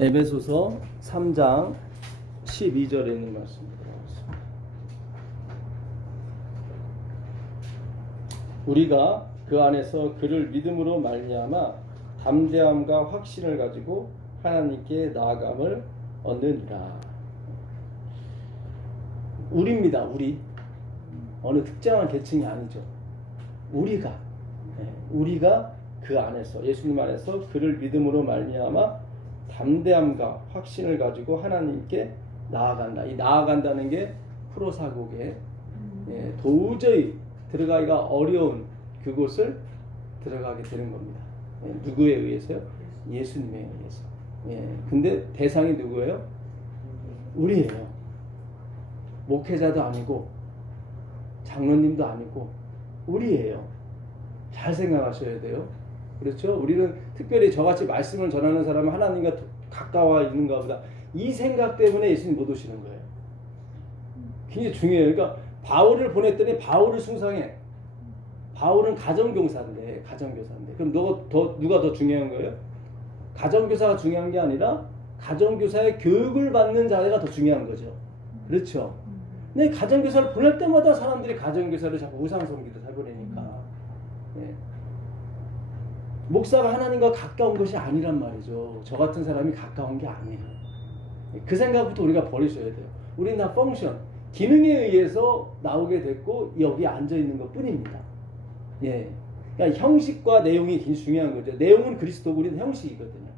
에베소서 3장 12절에 있는 말씀입니다. 우리가 그 안에서 그를 믿음으로 말미암아 담대함과 확신을 가지고 하나님께 나아감을 얻느니라. 우리입니다. 우리. 어느 특정한 계층이 아니죠. 우리가 그 안에서, 예수님 안에서 그를 믿음으로 말미암아 담대함과 확신을 가지고 하나님께 나아간다. 이 나아간다는 게 프로사국에 도저히 들어가기가 어려운 그곳을 들어가게 되는 겁니다. 누구에 의해서요? 예수님에 의해서. 근데 대상이 누구예요? 우리예요. 목회자도 아니고 장로님도 아니고 우리예요. 잘 생각하셔야 돼요. 그렇죠? 우리는 특별히 저같이 말씀을 전하는 사람은 하나님과 가까워 있는가 보다. 이 생각 때문에 예수님 못 오시는 거예요. 굉장히 중요해요. 그러니까 바울을 보냈더니 바울을 숭상해. 바울은 가정교사인데. 그럼 누가 더 중요한 거예요? 가정교사가 중요한 게 아니라 가정교사의 교육을 받는 자가 더 중요한 거죠. 그렇죠? 근데 가정교사를 보낼 때마다 사람들이 가정교사를 자꾸 우상숭배를 해버리니까. 목사가 하나님과 가까운 것이 아니란 말이죠. 저 같은 사람이 가까운 게 아니에요. 그 생각부터 우리가 버리셔야 돼요. 우리는 다 펑션, 기능에 의해서 나오게 됐고 여기 앉아 있는 것 뿐입니다. 그러니까 형식과 내용이 굉장히 중요한 거죠. 내용은 그리스도고 우리는 형식이거든요.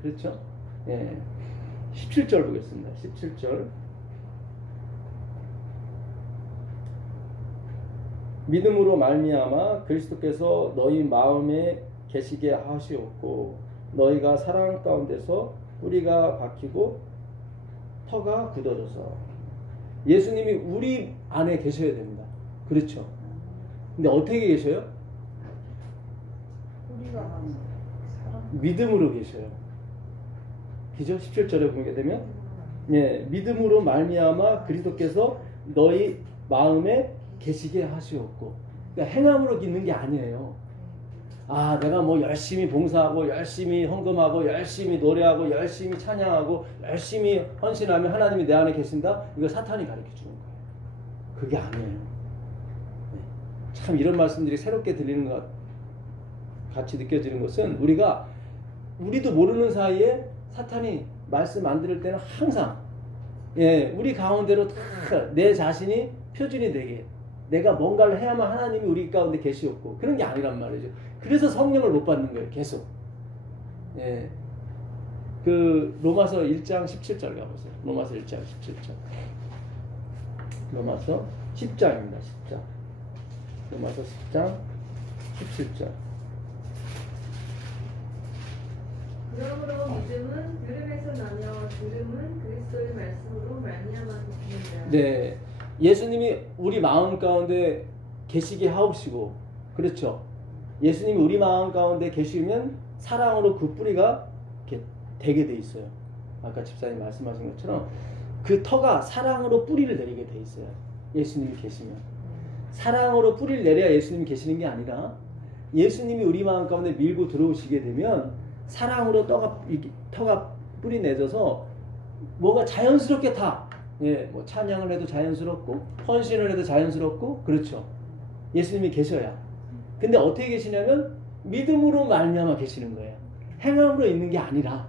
그렇죠? 17절 보겠습니다. 17절. 믿음으로 말미암아 그리스도께서 너희 마음에 계시게 하시옵고 너희가 사랑 가운데서 뿌리가 박히고 터가 굳어져서. 예수님이 우리 안에 계셔야 됩니다. 그렇죠? 근데 어떻게 계셔요? 믿음으로 계셔요. 그죠? 17절에 보게 되면 믿음으로 말미암아 그리스도께서 너희 마음에 계시게 하시옵고. 그러니까 행함으로 있는 게 아니에요. 내가 뭐 열심히 봉사하고 열심히 헌금하고 열심히 노래하고 열심히 찬양하고 열심히 헌신하면 하나님이 내 안에 계신다? 이거 사탄이 가르쳐 주는 거예요. 그게 아니에요. 참 이런 말씀들이 새롭게 들리는 것 같이 느껴지는 것은 우리도 모르는 사이에 사탄이 말씀 안 들을 때는 항상 우리 가운데로 다 내 자신이 표준이 되게 내가 뭔가를 해야만 하나님이 우리 가운데 계시옵고 그런 게 아니란 말이죠. 그래서 성령을 못 받는 거예요. 계속. 그 로마서 1장 17절 가보세요. 로마서 1장 17절. 로마서 10장입니다. 10장. 로마서 10장 17절. 그러므로 믿음은 들음에서 나며 들음은 그리스도의 말씀으로 말미암아 듣는다. 예수님이 우리 마음 가운데 계시게 하옵시고, 그렇죠? 예수님이 우리 마음 가운데 계시면 사랑으로 그 뿌리가 이렇게 되게 돼 있어요. 아까 집사님 말씀하신 것처럼 그 터가 사랑으로 뿌리를 내리게 돼 있어요. 예수님이 계시면 사랑으로 뿌리를 내려야 예수님이 계시는 게 아니라 예수님이 우리 마음 가운데 밀고 들어오시게 되면 사랑으로 터가 뿌리 내져서 뭐가 자연스럽게 뭐 찬양을 해도 자연스럽고 헌신을 해도 자연스럽고 그렇죠. 예수님이 계셔야. 근데 어떻게 계시냐면 믿음으로 말미암아 계시는 거예요. 행함으로 있는 게 아니라.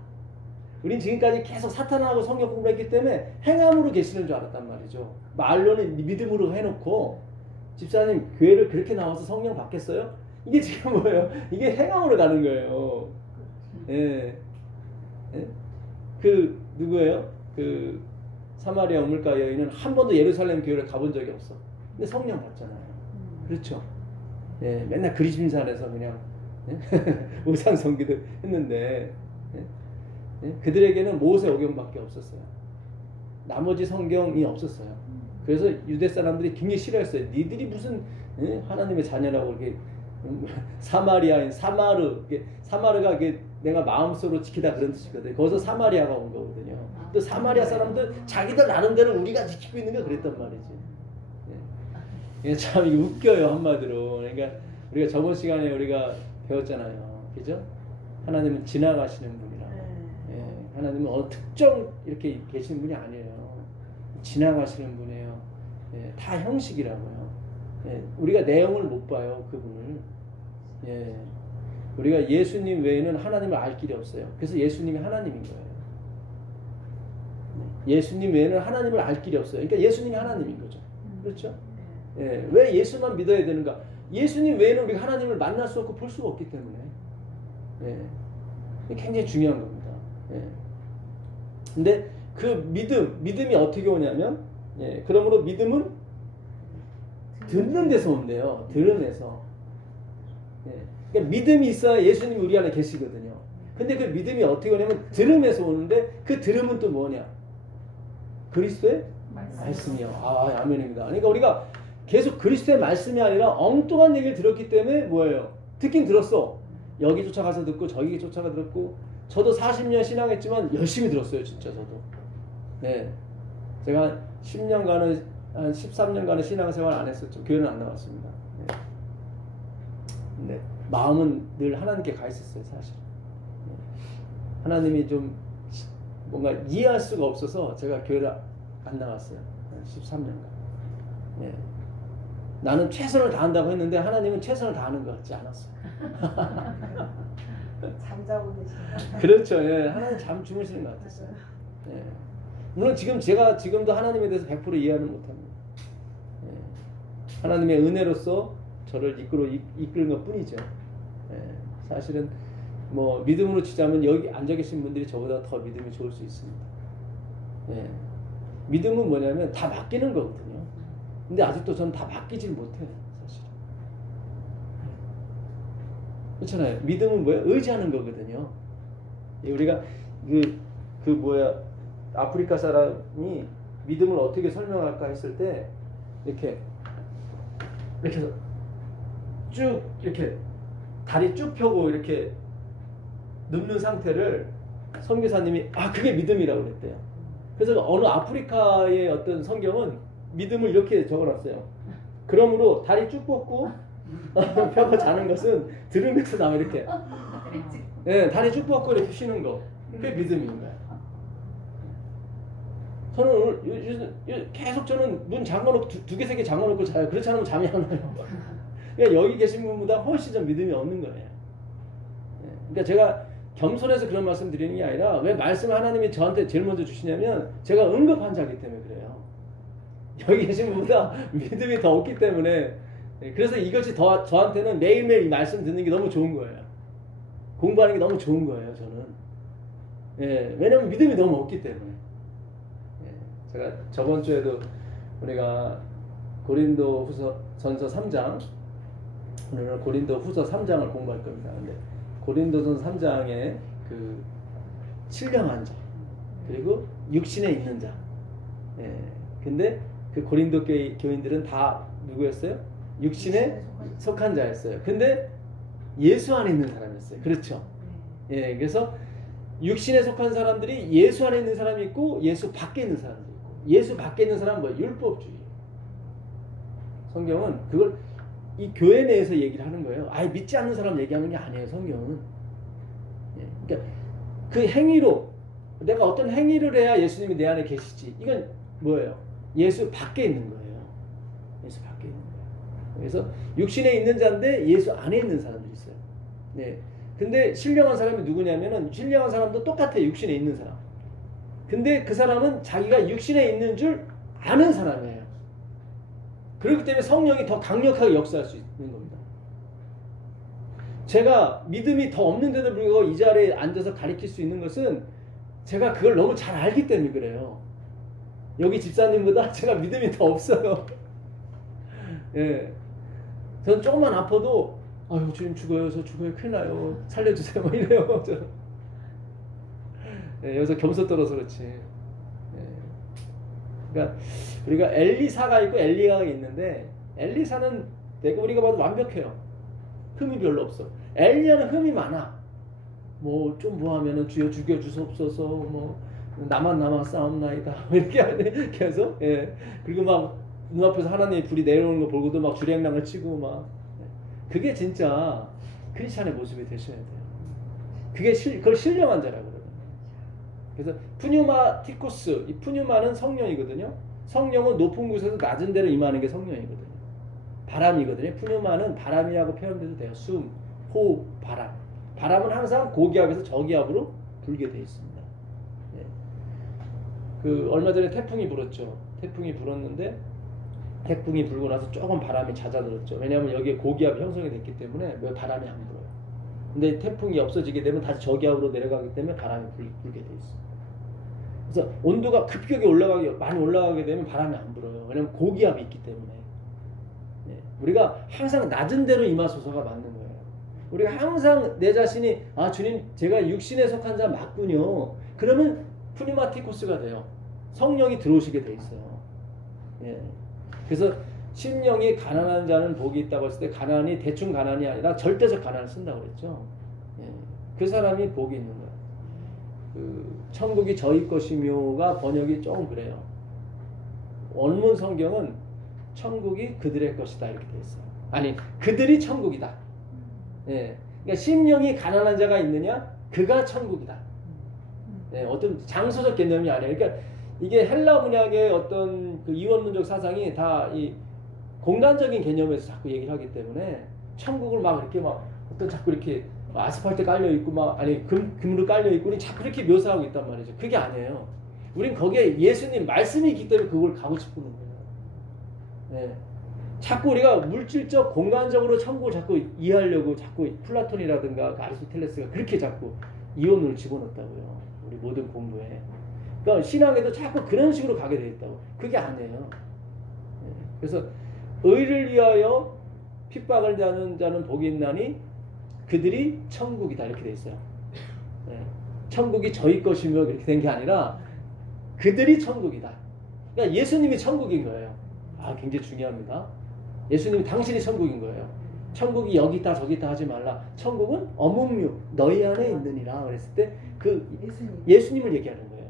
우린 지금까지 계속 사탄하고 성경 공부했기 때문에 행함으로 계시는 줄 알았단 말이죠. 말로는 믿음으로 해놓고 집사님 교회를 그렇게 나와서 성령 받겠어요? 이게 지금 뭐예요? 이게 행함으로 가는 거예요. 그 누구예요? 그 사마리아 우물가 여인은 한 번도 예루살렘 교회를 가본 적이 없어. 근데 성령 받잖아요. 그렇죠? 맨날 그리심산에서 그냥 우상 성기도 했는데 그들에게는 모세 오경밖에 없었어요. 나머지 성경이 없었어요. 그래서 유대 사람들이 굉장히 싫어했어요. 니들이 무슨 하나님의 자녀라고 이렇게 사마리아인 사마르가 내가 마음속으로 지키다 그런 뜻이거든요. 거기서 사마리아가 온 거거든요. 또 사마리아 사람들 자기들 나름대로 우리가 지키고 있는 거 그랬단 말이지. 참 이게 웃겨요 한마디로. 그러니까 우리가 저번 시간에 우리가 배웠잖아요. 그죠? 하나님은 지나가시는 분이라. 하나님은 특정 이렇게 계신 분이 아니에요. 지나가시는 분이에요. 예, 다 형식이라고요. 예, 우리가 내용을 못 봐요, 그분을. 예, 우리가 예수님 외에는 하나님을 알 길이 없어요. 그래서 예수님이 하나님인 거예요. 예수님 외에는 하나님을 알 길이 없어요. 그러니까 예수님이 하나님인 거죠. 그렇죠? 예, 왜 예수만 믿어야 되는가? 예수님 외에는 우리가 하나님을 만날 수 없고 볼 수가 없기 때문에. 예, 굉장히 중요한 겁니다. 예. 근데 그 믿음이 어떻게 오냐면, 예, 그러므로 믿음은 듣는 데서 온대요. 들음에서. 예. 그러니까 믿음이 있어야 예수님이 우리 안에 계시거든요. 근데 그 믿음이 어떻게 오냐면 들음에서 오는데 그 들음은 또 뭐냐? 그리스도의 말씀이요. 아, 아멘입니다. 그러니까 우리가 계속 그리스도의 말씀이 아니라 엉뚱한 얘기를 들었기 때문에 뭐예요? 듣긴 들었어. 여기 쫓아가서 듣고 저기 쫓아가 들었고, 저도 40년 신앙했지만 열심히 들었어요, 진짜 저도. 네, 제가 10년간은 한 13년간은 신앙생활 안 했었죠. 교회는 안 나왔습니다. 네. 네. 마음은 늘 하나님께 가 있었어요, 사실. 네. 하나님이 좀 뭔가 이해할 수가 없어서 제가 교회를 안 나갔어요. 13년간. 네. 나는 최선을 다한다고 했는데 하나님은 최선을 다하는 것 같지 않았어요. 잠자고 계신다. 그렇죠. 예. 하나님 잠 주무시는 것 같았어요. 예. 물론 제가 지금도 하나님에 대해서 100% 이해하는 못합니다. 예. 하나님의 은혜로서 저를 이끄는 것 뿐이죠. 예. 사실은 뭐 믿음으로 치자면 여기 앉아 계신 분들이 저보다 더 믿음이 좋을 수 있습니다. 예. 믿음은 뭐냐면 다 맡기는 거거든요. 근데 아직도 저는 다 맡기질 못해요, 사실. 그렇잖아요. 믿음은 뭐예요? 의지하는 거거든요. 우리가 아프리카 사람이 믿음을 어떻게 설명할까 했을 때 이렇게 해서 쭉 이렇게 다리 쭉 펴고 이렇게 눕는 상태를 선교사님이 그게 믿음이라고 그랬대요. 그래서 어느 아프리카의 어떤 성경은 믿음을 이렇게 적어놨어요. 그러므로 다리 쭉 뻗고 펴고 자는 것은 들으면서 나와 이렇게. 네, 다리 쭉 뻗고 이렇게 쉬는 거. 그게 믿음인 거예요. 저는 오늘 계속 저는 문 잠궈놓고 두 개, 세 개 잠궈놓고 자요. 그렇지 않으면 잠이 안 와요. 그러니까 여기 계신 분보다 훨씬 좀 믿음이 없는 거예요. 그러니까 제가 겸손해서 그런 말씀 드리는 게 아니라 왜 말씀을 하나님이 저한테 제일 먼저 주시냐면 제가 응급 환자이기 때문에 그래요. 여기 계신 분보다 믿음이 더 없기 때문에. 그래서 이것이 저한테는 매일매일 이 말씀 듣는 게 너무 좋은 거예요. 공부하는 게 너무 좋은 거예요, 저는. 예, 왜냐면 믿음이 너무 없기 때문에. 예, 제가 저번 주에도 우리가 고린도후서 전서 3장, 오늘은 고린도후서 3장을 공부할 겁니다. 근데 고린도전서 3장에 그 신령한 자, 그리고 육신에 있는 자. 예, 근데 그 고린도 교인들은 다 누구였어요? 육신에 속한 자였어요. 근데 예수 안에 있는 사람이었어요. 그렇죠? 예, 그래서 육신에 속한 사람들이 예수 안에 있는 사람이 있고 예수 밖에 있는 사람도 있고, 예수 밖에 있는 사람은 뭐예요? 율법주의. 성경은 그걸 이 교회 내에서 얘기를 하는 거예요. 아예 믿지 않는 사람 얘기하는 게 아니에요, 성경은. 예, 그러니까 그 행위로 내가 어떤 행위를 해야 예수님이 내 안에 계시지. 이건 뭐예요? 예수 밖에 있는 거예요. 예수 밖에 있는 거예요. 그래서 육신에 있는 자인데 예수 안에 있는 사람들이 있어요. 네. 근데 신령한 사람이 누구냐면은 신령한 사람도 똑같아요. 육신에 있는 사람. 근데 그 사람은 자기가 육신에 있는 줄 아는 사람이에요. 그렇기 때문에 성령이 더 강력하게 역사할 수 있는 겁니다. 제가 믿음이 더 없는데도 불구하고 이 자리에 앉아서 가르칠 수 있는 것은 제가 그걸 너무 잘 알기 때문에 그래요. 여기 집사님보다 제가 믿음이 더 없어요. 예. 저는 조금만 아파도 아유 주님 죽어요, 저 죽어요, 큰일 나요, 살려주세요, 막 이래요. 저. 예, 여기서 겸손 떨어서 그렇지. 예. 그러니까 우리가 엘리사가 있고 엘리야가 있는데 엘리사는 내가 우리가 봐도 완벽해요. 흠이 별로 없어. 엘리야는 흠이 많아. 뭐 좀 하면은 주여 죽여 주옵소서, 뭐 나만 싸움나이다 이렇게 하네 계속. 예. 그리고 막 눈앞에서 하나님의 불이 내려오는 거 보고도 막 주량랑을 치고 막. 그게 진짜 크리스찬의 모습이 되셔야 돼요. 그걸 신령한 자라고 그러거든요. 그래서 푸뉴마티코스, 이 푸뉴마는 성령이거든요. 성령은 높은 곳에서 낮은 데로 임하는 게 성령이거든요. 바람이거든요. 푸뉴마는 바람이라고 표현해도 돼요. 숨, 호흡, 바람. 바람은 항상 고기압에서 저기압으로 불게 돼 있습니다. 네. 그 얼마 전에 태풍이 불었죠. 태풍이 불었는데 태풍이 불고 나서 조금 바람이 잦아들었죠. 왜냐하면 여기에 고기압이 형성이 됐기 때문에 왜 바람이 안 불어요. 근데 태풍이 없어지게 되면 다시 저기압으로 내려가기 때문에 바람이 불게 돼 있어요. 그래서 온도가 급격히 많이 올라가게 되면 바람이 안 불어요. 왜냐하면 고기압이 있기 때문에. 네. 우리가 항상 낮은 데로 임하소서가 맞는 거예요. 우리가 항상 내 자신이 주님 제가 육신에 속한 자 맞군요. 그러면 푸니마티코스가 돼요. 성령이 들어오시게 돼 있어요. 예. 그래서 심령이 가난한 자는 복이 있다고 했을 때 가난이 대충 가난이 아니라 절대적 가난을 쓴다고 그랬죠. 예. 그 사람이 복이 있는 거예요. 천국이 저희 것이며가 번역이 조금 그래요. 원문 성경은 천국이 그들의 것이다 이렇게 돼 있어요. 아니 그들이 천국이다. 예. 그러니까 심령이 가난한 자가 있느냐 그가 천국이다. 예. 어떤 장소적 개념이 아니에요. 그러니까 이게 헬라 문학의 어떤 그 이원론적 사상이 다 이 공간적인 개념에서 자꾸 얘기를 하기 때문에 천국을 막 이렇게 막 어떤 자꾸 이렇게 아스팔트 깔려 있고 막 아니 금으로 깔려 있고 자꾸 이렇게 묘사하고 있단 말이죠. 그게 아니에요. 우린 거기에 예수님 말씀이 있기 때문에 그걸 가고 싶은 거예요. 예. 자꾸 우리가 물질적 공간적으로 천국을 자꾸 이해하려고 자꾸 플라톤이라든가 아리스토텔레스가 그렇게 자꾸 이론을 집어넣었다고요. 우리 모든 공부에. 그러니까 신앙에도 자꾸 그런 식으로 가게 돼 있다고. 그게 아니에요. 예. 그래서 의를 위하여 핍박을 당하는 자는 복이 있나니 그들이 천국이다 이렇게 돼 있어요. 예. 천국이 저희 것이며 그렇게 된 게 아니라 그들이 천국이다. 그러니까 예수님이 천국인 거예요. 굉장히 중요합니다. 예수님이 당신이 천국인 거예요. 천국이 여기 있다 저기 있다 하지 말라. 천국은 어묵류 너희 안에 있느니라 그랬을 때 그 예수님을 얘기하는 거예요.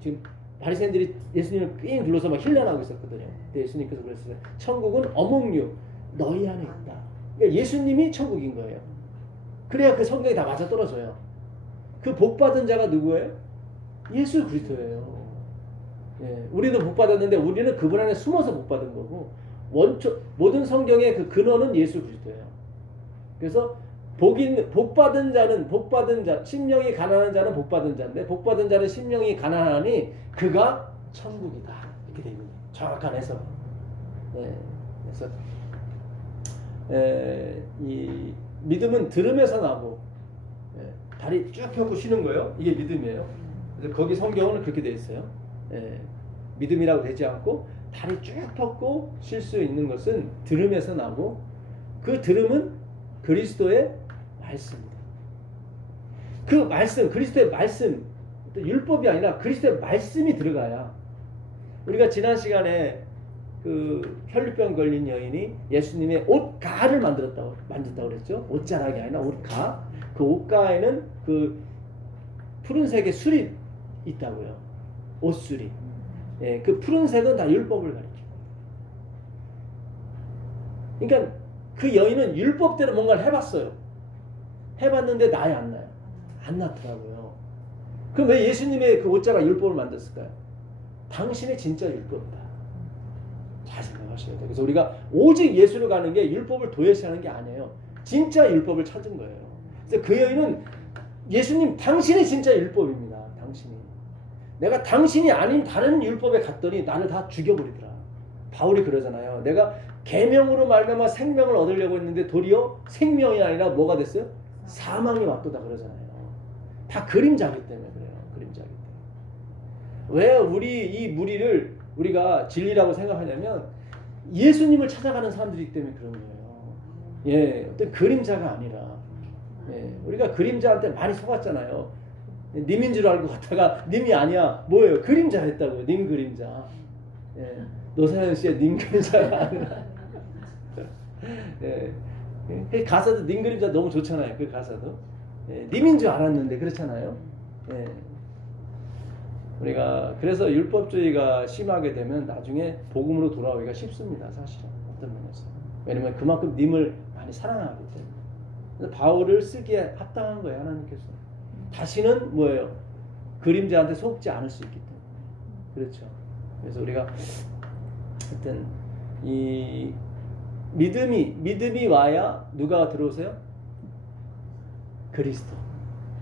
지금 바리새인들이 예수님을 삥 둘러서 막 힐난하고 있었거든요. 근데 예수님께서 그랬어요. 천국은 어묵류 너희 안에 있다. 그러니까 예수님이 천국인 거예요. 그래야 그 성경이 다 맞아 떨어져요. 그 복 받은 자가 누구예요? 예수 그리스도예요. 예, 우리도 복 받았는데 우리는 그분 안에 숨어서 복 받은 거고 모든 성경의 그 근원은 예수 그리스도예요. 그래서 복 받은 자, 심령이 가난한 자는 복 받은 자인데 복 받은 자는 심령이 가난하니 그가 천국이다 이렇게 되는 거예요. 정확한 해석. 예, 그래서 이 믿음은 들음에서 나고 다리 쭉 펴고 쉬는 거예요. 이게 믿음이에요. 그래서 거기 성경은 그렇게 돼 있어요. 믿음이라고 되지 않고 다리 쭉 펴고 쉴 수 있는 것은 들음에서 나고 그 들음은 그리스도의 말씀입니다. 그 말씀, 그리스도의 말씀, 율법이 아니라 그리스도의 말씀이 들어가야 우리가 지난 시간에 그 혈류병 걸린 여인이 예수님의 옷가를 만졌다고 그랬죠. 옷자락이 아니라 옷가. 그 옷가에는 그 푸른색의 술이 있다고요. 옷술이. 예, 그 푸른색은 다 율법을 가리킵니다. 그러니까 그 여인은 율법대로 뭔가를 해봤어요. 해봤는데 나요 안 나요? 안 났더라고요. 그럼 왜 예수님의 그 옷자락 율법을 만들었을까요? 당신의 진짜 율법이다. 잘 생각하셔야 돼요. 그래서 우리가 오직 예수로 가는 게 율법을 도외시하는 게 아니에요. 진짜 율법을 찾은 거예요. 그래서 그 여인은 예수님 당신이 진짜 율법입니다. 당신이. 내가 당신이 아닌 다른 율법에 갔더니 나를 다 죽여버리더라. 바울이 그러잖아요. 내가 계명으로 말미암아 생명을 얻으려고 했는데 도리어 생명이 아니라 뭐가 됐어요? 사망이 왔도다 그러잖아요. 다 그림자기 때문에 그래요. 그림자기 때문에. 왜 우리 이 무리를 우리가 진리라고 생각하냐면 예수님을 찾아가는 사람들이기 때문에 그런 거예요. 예, 어떤 그림자가 아니라. 예, 우리가 그림자한테 많이 속았잖아요. 님인 줄 알고 갔다가 님이 아니야. 뭐예요? 그림자 했다고요. 님 그림자. 예, 노사연 씨의 님 그림자가 아니라. 예, 그 가사도 님 그림자 너무 좋잖아요. 그 가사도. 예, 님인 줄 알았는데 그렇잖아요. 예. 우리가 그래서 율법주의가 심하게 되면 나중에 복음으로 돌아오기가 쉽습니다. 사실은 어떤 면에서. 왜냐면 그만큼 님을 많이 사랑하기 때문에. 그래서 바울을 쓰기에 합당한 거예요. 하나님께서. 다시는 뭐예요? 그림자한테 속지 않을 수 있기 때문에. 그렇죠. 그래서 우리가 하여튼 이 믿음이 와야 누가 들어오세요? 그리스도.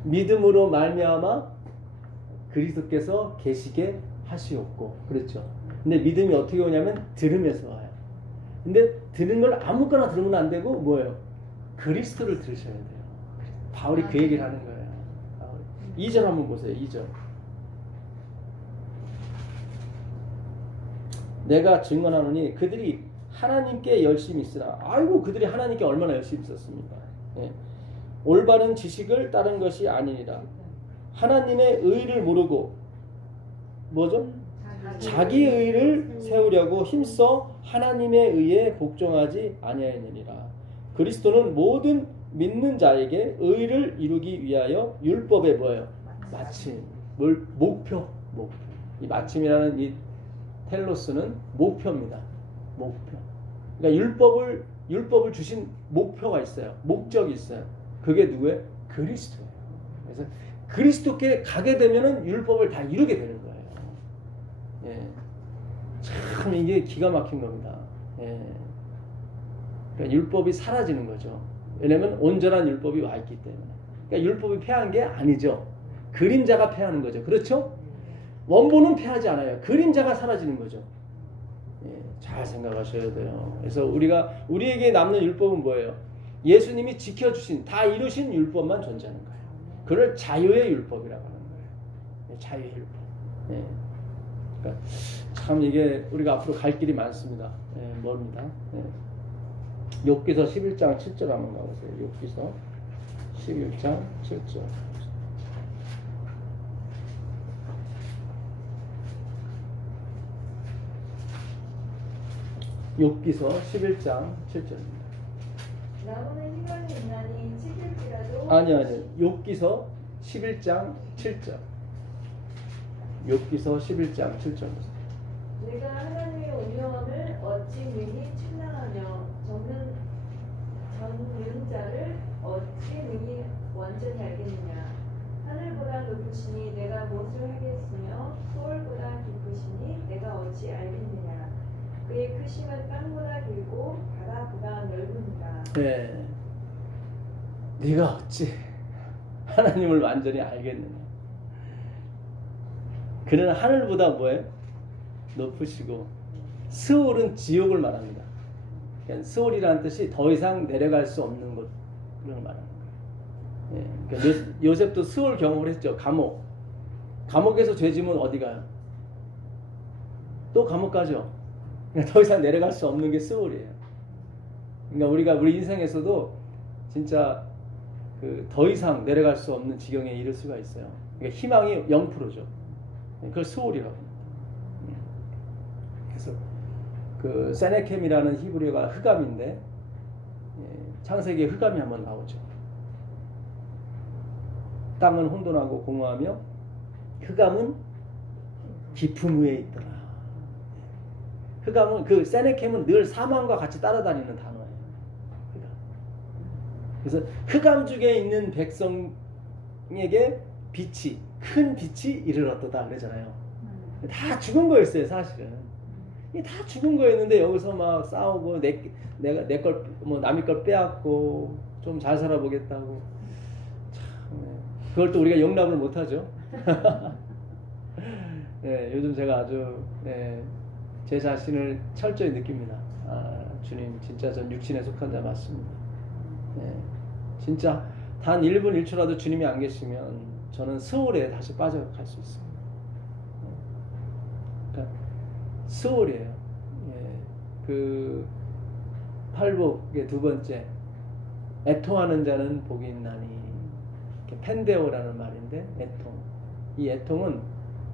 믿음으로 말미암아 그리스도께서 계시게 하시옵고. 그렇죠. 근데 믿음이 어떻게 오냐면 들으면서 와요. 근데 들은 걸 아무거나 들으면 안 되고 뭐예요? 그리스도를 들으셔야 돼요. 바울이 그 얘기를 하는 거예요. 2절 한번 보세요. 2절. 내가 증언하노니 그들이 하나님께 열심히 있으나, 아이고 그들이 하나님께 얼마나 열심히 있었습니까? 예. 올바른 지식을 따른 것이 아니니라. 하나님의 의를 모르고 뭐죠? 자기의 의를 세우려고 힘써 하나님의 의에 복종하지 아니하였느니라. 그리스도는 모든 믿는 자에게 의를 이루기 위하여 율법의 뭐예요? 마침. 목표. 이 마침이라는 이 텔로스는 목표입니다. 목표. 그러니까 율법을 주신 목표가 있어요. 목적이 있어요. 그게 누구예요? 그리스도예요. 그래서 그리스도께 가게 되면은 율법을 다 이루게 되는 거예요. 예. 참 이게 기가 막힌 겁니다. 예. 그러니까 율법이 사라지는 거죠. 왜냐하면 온전한 율법이 와 있기 때문에. 그러니까 율법이 패한 게 아니죠. 그림자가 패하는 거죠. 그렇죠? 원본은 패하지 않아요. 그림자가 사라지는 거죠. 예, 잘 생각하셔야 돼요. 그래서 우리에게 남는 율법은 뭐예요? 예수님이 지켜주신, 다 이루신 율법만 존재하는 거예요. 그걸 자유의 율법이라고 하는 거예요. 자유의 율법. 예. 그러니까 참 이게 우리가 앞으로 갈 길이 많습니다. 예, 멉니다. 예. 욥기서 11장 7절 한번 가보세요. 욥기서 11장 7절. 욥기서 11장 7절입니다. 나무는 희망이 있나니 찢을지라도 아니 욥기서 11장 7절. 욥기서 11장 7절. 내가 하나님의 온유함을 어찌 능히 충당하며 전는 자를 어찌 능히 완전히 알겠느냐. 하늘보다 높으시니 내가 무엇을 하겠으며 소울보다 깊으시니 내가 어찌 알겠느냐. 그의 크심은 땅보다 길고 바다보다 넓으니라. 네. 네가 어찌 하나님을 완전히 알겠느냐. 그는 하늘보다 뭐예요? 높으시고, 스올은 지옥을 말합니다. 그러니까 스올이라는 뜻이 더 이상 내려갈 수 없는 곳, 그런 걸 말하는 거예요. 예. 그러니까 요셉도 스올 경험을 했죠. 감옥에서 죄지면 어디 가요? 또 감옥 가죠. 그러니까 더 이상 내려갈 수 없는 게 스올이에요. 그러니까 우리 인생에서도 진짜 더 이상 내려갈 수 없는 지경에 이를 수가 있어요. 그러니까 희망이 0%죠. 그걸 스올이라고 합니다. 그래서 그 세네켐이라는 히브리어가 흑암인데, 창세기에 흑암이 한번 나오죠. 땅은 혼돈하고 공허하며 흑암은 깊음 위에 있더라. 흑암은 세네켐은 늘 사망과 같이 따라다니는 단어예요. 그래서 흑암 중에 있는 백성에게 큰 빛이 이르렀다 그러잖아요. 다 죽은 거였어요, 사실은. 이게 다 죽은 거였는데 여기서 막 싸우고 내 걸 뭐 남의 걸 빼앗고 좀 잘 살아보겠다고. 참, 그걸 또 우리가 용납을 못하죠. 네, 요즘 제가 아주 제 자신을 철저히 느낍니다. 주님, 진짜 전 육신에 속한 자 맞습니다. 진짜 단 1분 1초라도 주님이 안 계시면 저는 스올에 다시 빠져갈 수 있습니다. 그러니까 스올이에요. 그 팔복의 두 번째, 애통하는 자는 복이 있나니, 펜데오라는 말인데, 애통. 이 애통은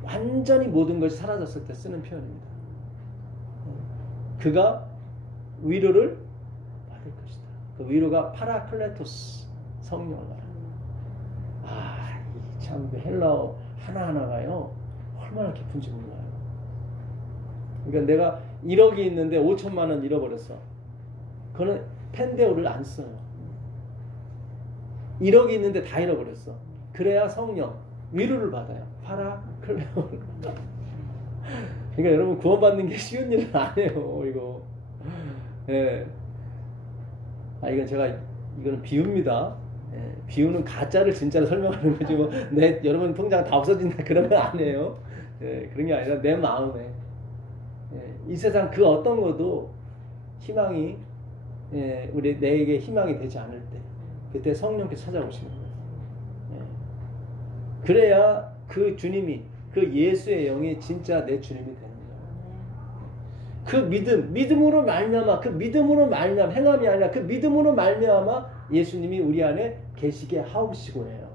완전히 모든 것이 사라졌을 때 쓰는 표현입니다. 그가 위로를 받을 것이다. 그 위로가 파라클레토스, 성령을 말합니다. 참 헬라어 하나하나가요 얼마나 깊은지 몰라요. 그러니까 내가 1억이 있는데 5천만 원 잃어버렸어. 그거는 펜데오를 안 써요. 1억이 있는데 다 잃어버렸어. 그래야 성령 위로를 받아요. 봐라. 그러면 그러니까 여러분 구원받는 게 쉬운 일은 아니에요. 이거. 예. 이건 제가 이거는 비유입니다. 예. 비유는 가짜를 진짜로 설명하는 거지 뭐 내 여러분 통장 다 없어진다 그런 건 아니에요. 예. 그런 게 아니라 내 마음에 예. 이 세상 그 어떤 것도 희망이 예. 우리 내게 희망이 되지 않을 때 그때 성령께서 찾아오시는 거예요. 예. 그래야 그 주님이 그 예수의 영이 진짜 내 주님이 되는 거예요. 그 믿음으로 말미암아 그 믿음으로 말미암아 행함이 아니라 그 믿음으로 말미암아 예수님이 우리 안에 계시게 하옵시고 해요.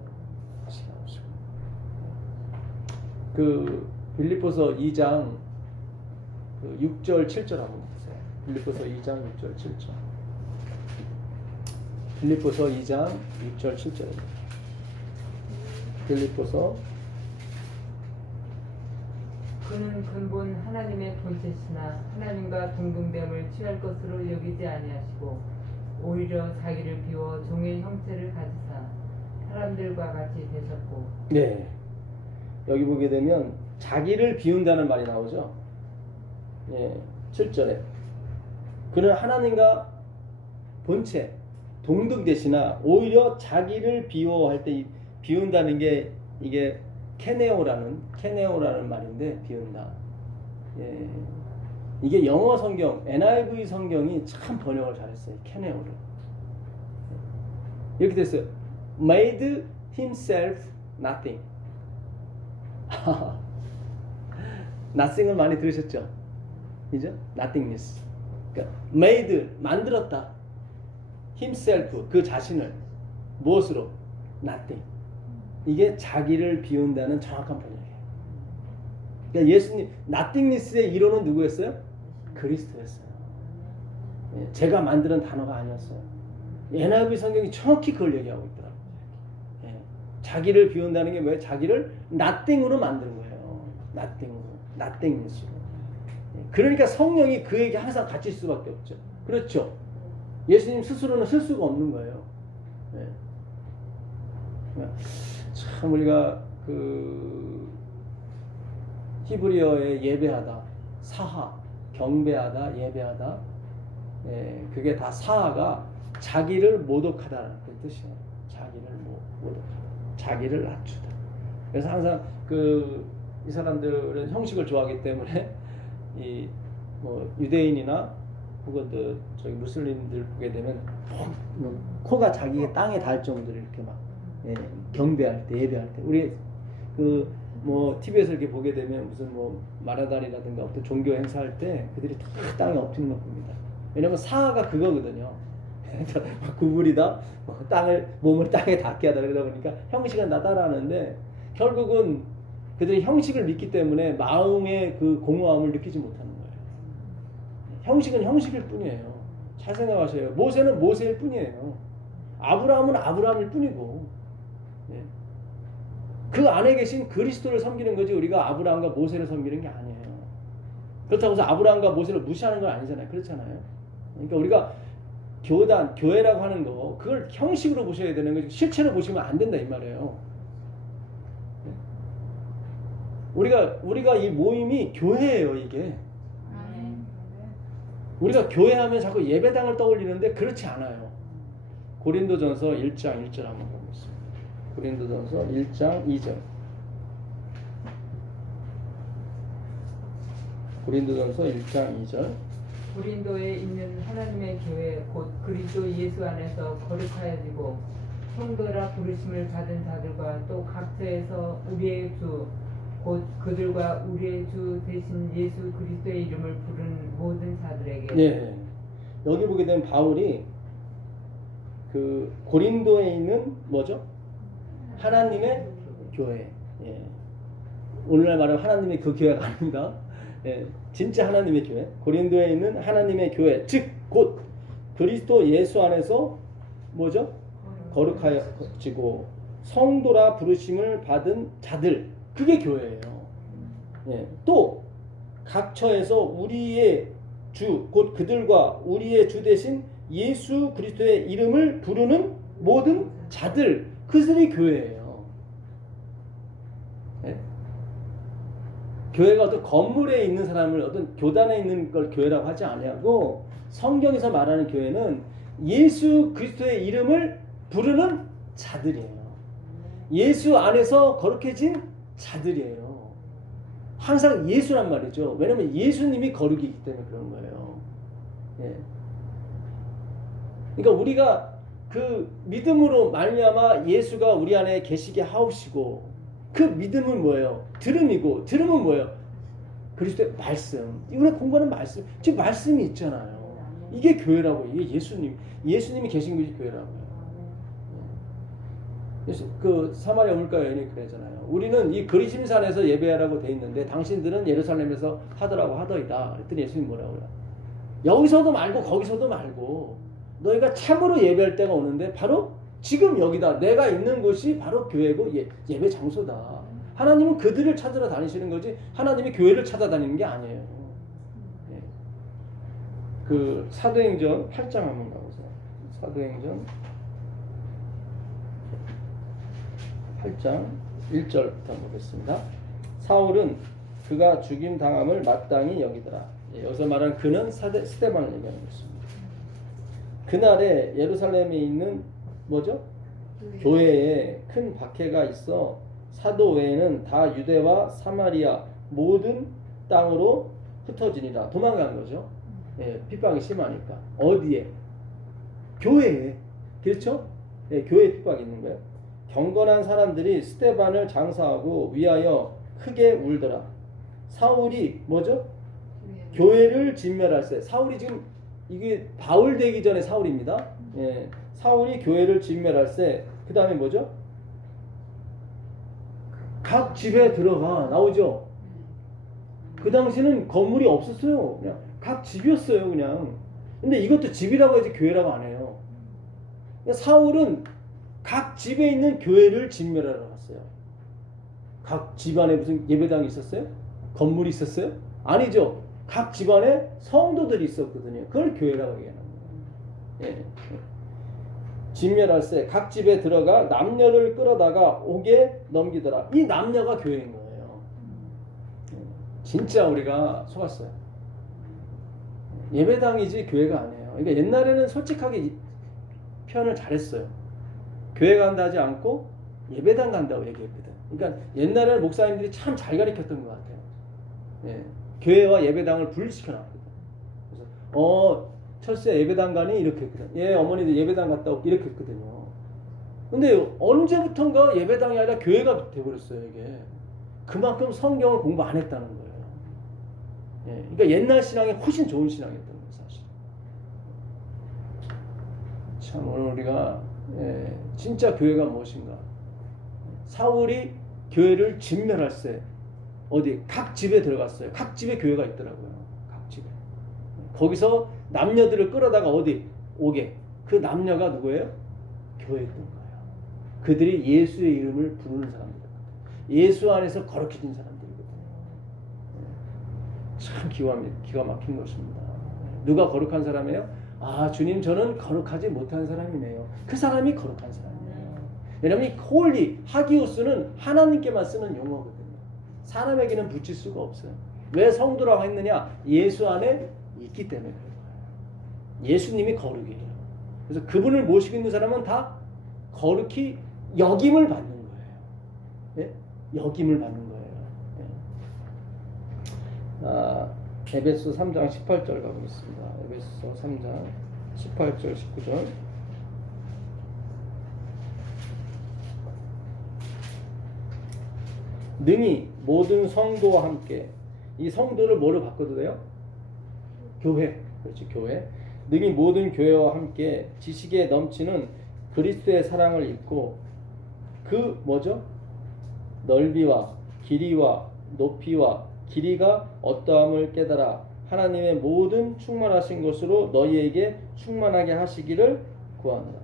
그 빌립보서 2장 그 6절 7절 한번 보세요. 빌립보서 2장 6절 7절. 빌립보서 2장 6절 7절입니다. 빌립보서 그는 근본 하나님의 본체시나 하나님과 동등됨을 취할 것으로 여기지 아니하시고 오히려 자기를 비워 종의 형체를 가지사 사람들과 같이 되셨고. 네. 여기 보게 되면 자기를 비운다는 말이 나오죠. 예. 7절에 그는 하나님과 본체 동등되시나 오히려 자기를 비워할 때 비운다는 게 이게 케네오라는 말인데 비운다. 예. 이게 영어 성경 NIV 성경이 참 번역을 잘했어요. 케네오를. 이렇게 됐어요. Made himself nothing. nothing을 많이 들으셨죠? 이죠? nothingness. 그러니까 made 만들었다. himself 그 자신을 무엇으로? nothing. 이게 자기를 비운다는 정확한 번역이에요. 그러니까 예수님 nothingness의 이론은 누구였어요? 그리스도였어요. 예, 제가 만드는 단어가 아니었어요. NIV 성경이 정확히 그걸 얘기하고 있더라고요. 예, 자기를 비운다는 게 뭐예요? 자기를 nothing으로 만드는 거예요. nothingness로. 예, 그러니까 성령이 그에게 항상 같이 있을 수밖에 없죠. 그렇죠? 예수님 스스로는 쓸 수가 없는 거예요. 예. 참 우리가 그 히브리어에 예배하다, 사하, 경배하다, 예배하다, 예, 그게 다 사하가 자기를 모독하다는 그 뜻이에요. 자기를 모독하다, 자기를 낮추다. 그래서 항상 이 사람들은 형식을 좋아하기 때문에 이 뭐 유대인이나 혹은 저기 무슬림들 보게 되면 코가 자기의 땅에 닿을 정도로 이렇게 막 예, 경배할 때, 예배할 때, 우리 뭐 TV에서 이렇게 보게 되면 무슨 뭐 마라다리라든가 어떤 종교 행사할 때 그들이 다 땅에 엎드리는 거 봅니다. 왜냐면 사하가 그거거든요. 구부리다, 몸을 땅에 닿게 하다 그러다 보니까 형식은 다 따라하는데 결국은 그들이 형식을 믿기 때문에 마음의 그 공허함을 느끼지 못하는 거예요. 형식은 형식일 뿐이에요. 잘 생각하세요. 모세는 모세일 뿐이에요. 아브라함은 아브라함일 뿐이고. 예. 그 안에 계신 그리스도를 섬기는 거지 우리가 아브라함과 모세를 섬기는 게 아니에요. 그렇다고 해서 아브라함과 모세를 무시하는 건 아니잖아요. 그렇잖아요. 그러니까 우리가 교회라고 하는 거 그걸 형식으로 보셔야 되는 거지 실체로 보시면 안 된다 이 말이에요. 우리가 이 모임이 교회예요. 이게 우리가 교회하면 자꾸 예배당을 떠올리는데 그렇지 않아요. 고린도전서 1장 1절 한번 보겠습니다. 고린도전서 1장 2절. 고린도전서 1장 2절. 고린도에 있는 하나님의 교회 곧 그리스도 예수 안에서 거룩하여지고 성도라 부르심을 받은 자들과 또 각처에서 우리의 주 곧 그들과 우리의 주 되신 예수 그리스도의 이름을 부르는 모든 자들에게. 네. 여기 보게 되면 바울이 그 고린도에 있는 뭐죠? 하나님의 교회. 예. 오늘날 말하면 하나님의 그 교회가 아닙니다. 예. 진짜 하나님의 교회. 고린도에 있는 하나님의 교회. 즉 곧 그리스도 예수 안에서 뭐죠? 거룩하여지고 성도라 부르심을 받은 자들. 그게 교회예요. 예. 또 각처에서 우리의 주 곧 그들과 우리의 주 대신 예수 그리스도의 이름을 부르는 모든 자들 그들이 교회예요. 예? 교회가 어떤 건물에 있는 사람을 어떤 교단에 있는 걸 교회라고 하지 아니하고 성경에서 말하는 교회는 예수 그리스도의 이름을 부르는 자들이에요. 예수 안에서 거룩해진 자들이에요. 항상 예수란 말이죠. 왜냐하면 예수님이 거룩이기 때문에 그런 거예요. 예. 그러니까 우리가 그 믿음으로 말미암아 예수가 우리 안에 계시게 하옵시고 그 믿음은 뭐예요? 들음이고 들음은 뭐예요? 그리스도의 말씀. 이번에 공부하는 말씀. 지금 말씀이 있잖아요. 이게 교회라고. 이게 예수님이 계신 것이 교회라고요. 그 사마리아 물가 여인이 그러잖아요. 우리는 이 그리심산에서 예배하라고 돼 있는데 당신들은 예루살렘에서 하더라고 하더이다. 그랬더니 예수님이 뭐라고 그래요? 여기서도 말고 거기서도 말고 너희가 참으로 예배할 때가 오는데 바로 지금 여기다. 내가 있는 곳이 바로 교회고 예배 장소다. 하나님은 그들을 찾으러 다니시는 거지 하나님이 교회를 찾아다니는 게 아니에요. 예. 그 사도행전 8장 한번 가보세요. 사도행전 8장 1절부터 보겠습니다. 사울은 그가 죽임 당함을 마땅히 여기더라. 여기서 말하는 그는 스데반을 얘기하는 것입니다. 그날에 예루살렘에 있는 뭐죠? 교회에 큰 박해가 있어 사도 외에는 다 유대와 사마리아 모든 땅으로 흩어지니라. 도망간 거죠. 예, 핍박이 심하니까. 어디에? 교회에. 그렇죠? 예, 교회에 핍박이 있는 거예요. 경건한 사람들이 스데반을 장사하고 위하여 크게 울더라. 사울이 뭐죠? 교회를 진멸할세. 사울이 지금 이게 바울 되기 전에 사울입니다. 예, 사울이 교회를 진멸할세. 그 다음에 뭐죠? 각 집에 들어가 나오죠. 그 당시는 건물이 없었어요. 그냥 각 집이었어요. 그냥. 근데 이것도 집이라고 해야지 교회라고 안 해요. 사울은 각 집에 있는 교회를 진멸하러 갔어요. 각 집안에 무슨 예배당이 있었어요? 건물이 있었어요? 아니죠. 각 집안에 성도들이 있었거든요. 그걸 교회라고 얘기하는 거예요. 예. 진멸할세. 각 집에 들어가 남녀를 끌어다가 옥에 넘기더라. 이 남녀가 교회인 거예요. 진짜 우리가 속았어요. 예배당이지 교회가 아니에요. 그러니까 옛날에는 솔직하게 표현을 잘했어요. 교회 간다 하지 않고 예배당 간다고 얘기했거든. 그러니까 옛날에는 목사님들이 참 잘 가르쳤던 것 같아요. 예. 교회와 예배당을 분리시켜 놨거든. 그래서 철새 예배당 가니 이렇게 했거든. 예, 어머니들 예배당 갔다 오고 이렇게 했거든요. 근데 언제부턴가 예배당이 아니라 교회가 돼버렸어요. 이게 그만큼 성경을 공부 안 했다는 거예요. 예. 그러니까 옛날 신앙이 훨씬 좋은 신앙이었던 거예요, 사실. 참 오늘 우리가 진짜 교회가 무엇인가? 사울이 교회를 진멸할세. 어디 각 집에 들어갔어요. 각 집에 교회가 있더라고요. 각 집에. 거기서 남녀들을 끌어다가 어디 오게. 그 남녀가 누구예요? 교회였던 거예요. 그들이 예수의 이름을 부르는 사람들. 예수 안에서 거룩해진 사람들이거든요. 참 기가 막힌 것입니다. 누가 거룩한 사람이에요? 아, 주님 저는 거룩하지 못한 사람이네요. 그 사람이 거룩한 사람이에요. 왜냐하면 이 홀리, 하기오스는 하나님께만 쓰는 용어거든요. 사람에게는 붙일 수가 없어요. 왜 성도라고 했느냐? 예수 안에 있기 때문에 그래요. 예수님이 거룩이에요. 그래서 그분을 모시고 있는 사람은 다 거룩히 여김을 받는 거예요. 예? 여김을 받는 거예요. 예. 에베소 3장 18절 가보겠습니다. 에베소 3장 18절 19절. 능히 모든 성도와 함께. 이 성도를 뭐로 바꿔도 돼요? 교회. 그렇지, 교회. 능히 모든 교회와 함께 지식에 넘치는 그리스도의 사랑을 잊고 그 뭐죠? 넓이와 길이와 높이와 길이가 어떠함을 깨달아 하나님의 모든 충만하신 것으로 너희에게 충만하게 하시기를 구하노라.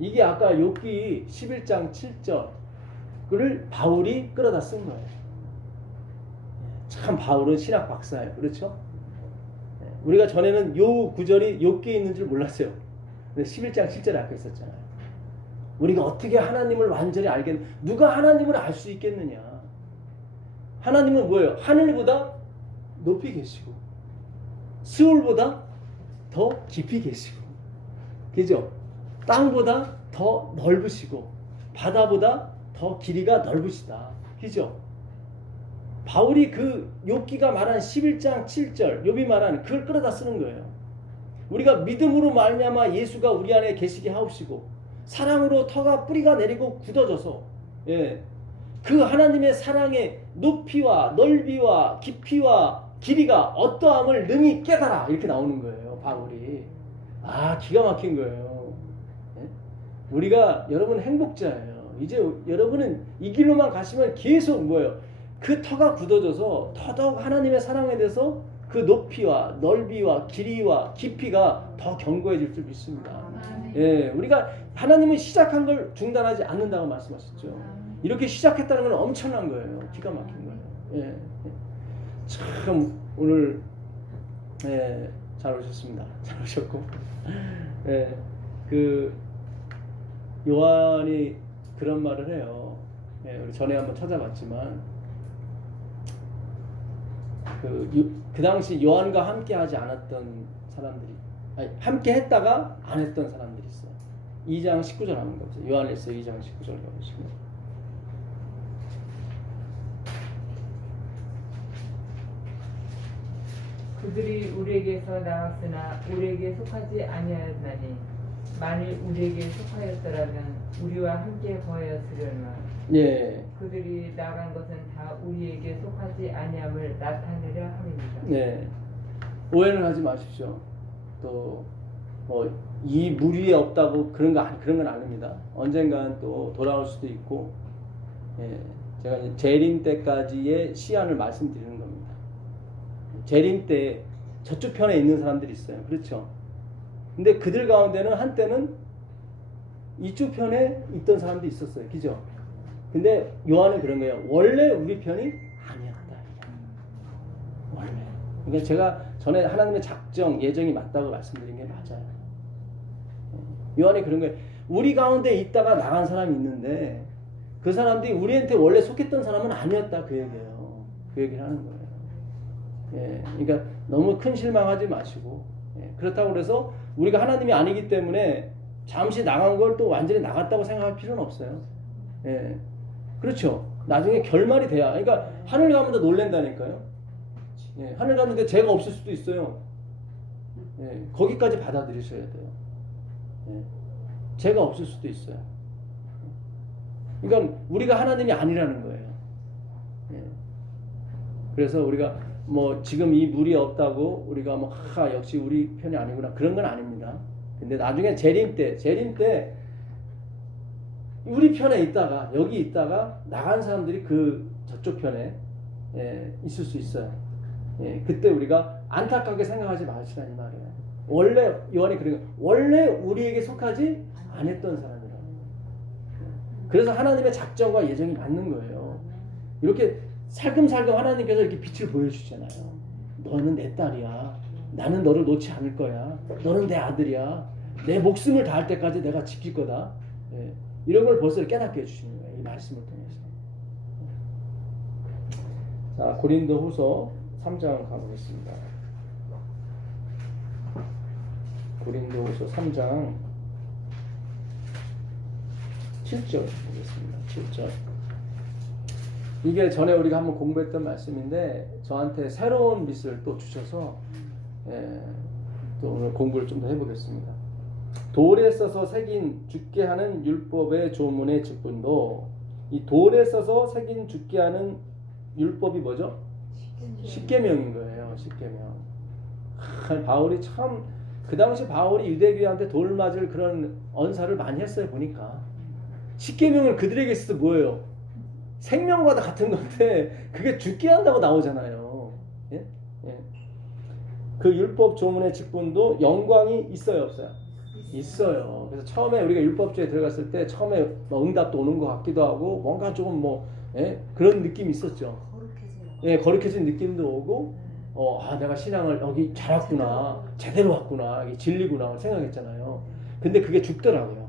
이게 아까 욥기 11장 7절을 바울이 끌어다 쓴 거예요. 참 바울은 신학 박사예요. 그렇죠? 우리가 전에는 요 구절이 욥기에 있는 줄 몰랐어요. 근데 11장 7절에 아까 있었잖아요. 우리가 어떻게 하나님을 완전히 알겠느냐. 누가 하나님을 알 수 있겠느냐. 하나님은 뭐예요? 하늘보다 높이 계시고 스올보다 더 깊이 계시고, 그죠? 땅보다 더 넓으시고 바다보다 더 길이가 넓으시다, 그죠? 바울이 그 욥기가 말한 11장 7절, 욥이 말한 그걸 끌어다 쓰는 거예요. 우리가 믿음으로 말미암아 예수가 우리 안에 계시게 하옵시고 사랑으로 터가 뿌리가 내리고 굳어져서, 예, 그 하나님의 사랑의 높이와 넓이와 깊이와 길이가 어떠함을 능히 깨달아, 이렇게 나오는 거예요, 바울이. 아, 기가 막힌 거예요. 예? 우리가, 여러분 행복자예요. 이제 여러분은 이 길로만 가시면 계속 뭐예요? 그 터가 굳어져서 더더욱 하나님의 사랑에 대해서 그 높이와 넓이와 길이와 깊이가 더 견고해질 줄 믿습니다. 예, 우리가 하나님은 시작한 걸 중단하지 않는다고 말씀하셨죠. 이렇게 시작했다는 건 엄청난 거예요. 기가 막힌 거예요. 예, 참 오늘, 예, 잘 오셨습니다. 잘 오셨고, 예, 그 요한이 그런 말을 해요. 예, 우리 전에 한번 찾아봤지만 그 당시 요한과 함께 하지 않았던 사람들이, 아니, 함께 했다가 안 했던 사람들이 있어요. 2장 19절 한번 가보세요. 요한일서 2장 19절 가보시면, 그들이 우리에게서 나왔으나 우리에게 속하지 아니하였나니 만일 우리에게 속하였더라면 우리와 함께 거하였으려나. 예, 그들이 나간 것은 다 우리에게 속하지 아니함을 나타내려 함입니다. 네, 오해는 하지 마십시오. 또 이 물 위에 없다고 그런 건 아닙니다. 언젠간 또 돌아올 수도 있고, 예, 제가 이제 재림 때까지의 시한을 말씀드리는 겁니다. 재림 때 저쪽 편에 있는 사람들이 있어요. 그렇죠? 근데 그들 가운데는 한때는 이쪽 편에 있던 사람도 있었어요. 그죠? 근데 요한은 그런 거예요. 원래 우리 편이 아니었다. 원래. 그러니까 제가 전에 하나님의 작정, 예정이 맞다고 말씀드린 게 맞아요. 요한이 그런 거예요. 우리 가운데 있다가 나간 사람이 있는데 그 사람들이 우리한테 원래 속했던 사람은 아니었다, 그 얘기예요. 그 얘기를 하는 거예요. 예, 그러니까 너무 큰 실망하지 마시고, 예, 그렇다고 그래서 우리가 하나님이 아니기 때문에 잠시 나간 걸 또 완전히 나갔다고 생각할 필요는 없어요. 예, 그렇죠. 나중에 결말이 돼야. 그러니까 하늘 가면 더 놀랜다니까요. 예, 하늘 가는데 죄가 없을 수도 있어요. 예, 거기까지 받아들이셔야 돼요. 예, 죄가 없을 수도 있어요. 그러니까 우리가 하나님이 아니라는 거예요. 예, 그래서 우리가 뭐 지금 이 물이 없다고 우리가 뭐 역시 우리 편이 아니구나, 그런 건 아닙니다. 근데 나중에 재림 때 우리 편에 있다가 여기 있다가 나간 사람들이 그 저쪽 편에, 예, 있을 수 있어요. 예, 그때 우리가 안타깝게 생각하지 마시라, 이 말이에요. 원래 요한이 그런 거예요. 원래 우리에게 속하지 않았던 사람이라고. 그래서 하나님의 작정과 예정이 맞는 거예요. 이렇게 살금살금 하나님께서 이렇게 빛을 보여주잖아요. 너는 내 딸이야. 나는 너를 놓지 않을 거야. 너는 내 아들이야. 내 목숨을 다할 때까지 내가 지킬 거다. 예, 이런 걸 벌써 깨닫게 해주시는 거예요. 이 말씀을 통해서. 자, 고린도후서 3장 가보겠습니다. 고린도후서 3장 7절 보겠습니다. 7절. 이게 전에 우리가 한번 공부했던 말씀인데 저한테 새로운 빛을 또 주셔서, 예, 또 오늘 공부를 좀 더 해보겠습니다. 돌에 써서 새긴 죽게 하는 율법의 조문의 직분도, 이 돌에 써서 새긴 죽게 하는 율법이 뭐죠? 십계명인 거예요. 십계명. 바울이 참, 그 당시 바울이 유대교회한테 돌 맞을 그런 언사를 많이 했어요. 보니까 십계명은 그들에게 있어서 뭐예요? 생명과 다 같은 건데 그게 죽게 한다고 나오잖아요. 예? 예. 그 율법 조문의 직분도 영광이 있어요, 없어요? 있어요. 그래서 처음에 우리가 율법주에 들어갔을 때 처음에 뭐 응답도 오는 것 같기도 하고 뭔가 조금 뭐, 예? 그런 느낌이 있었죠. 예, 거룩해진 느낌도 오고, 내가 신앙을 여기 잘 왔구나, 제대로 왔구나, 이게 진리구나 생각했잖아요. 근데 그게 죽더라고요.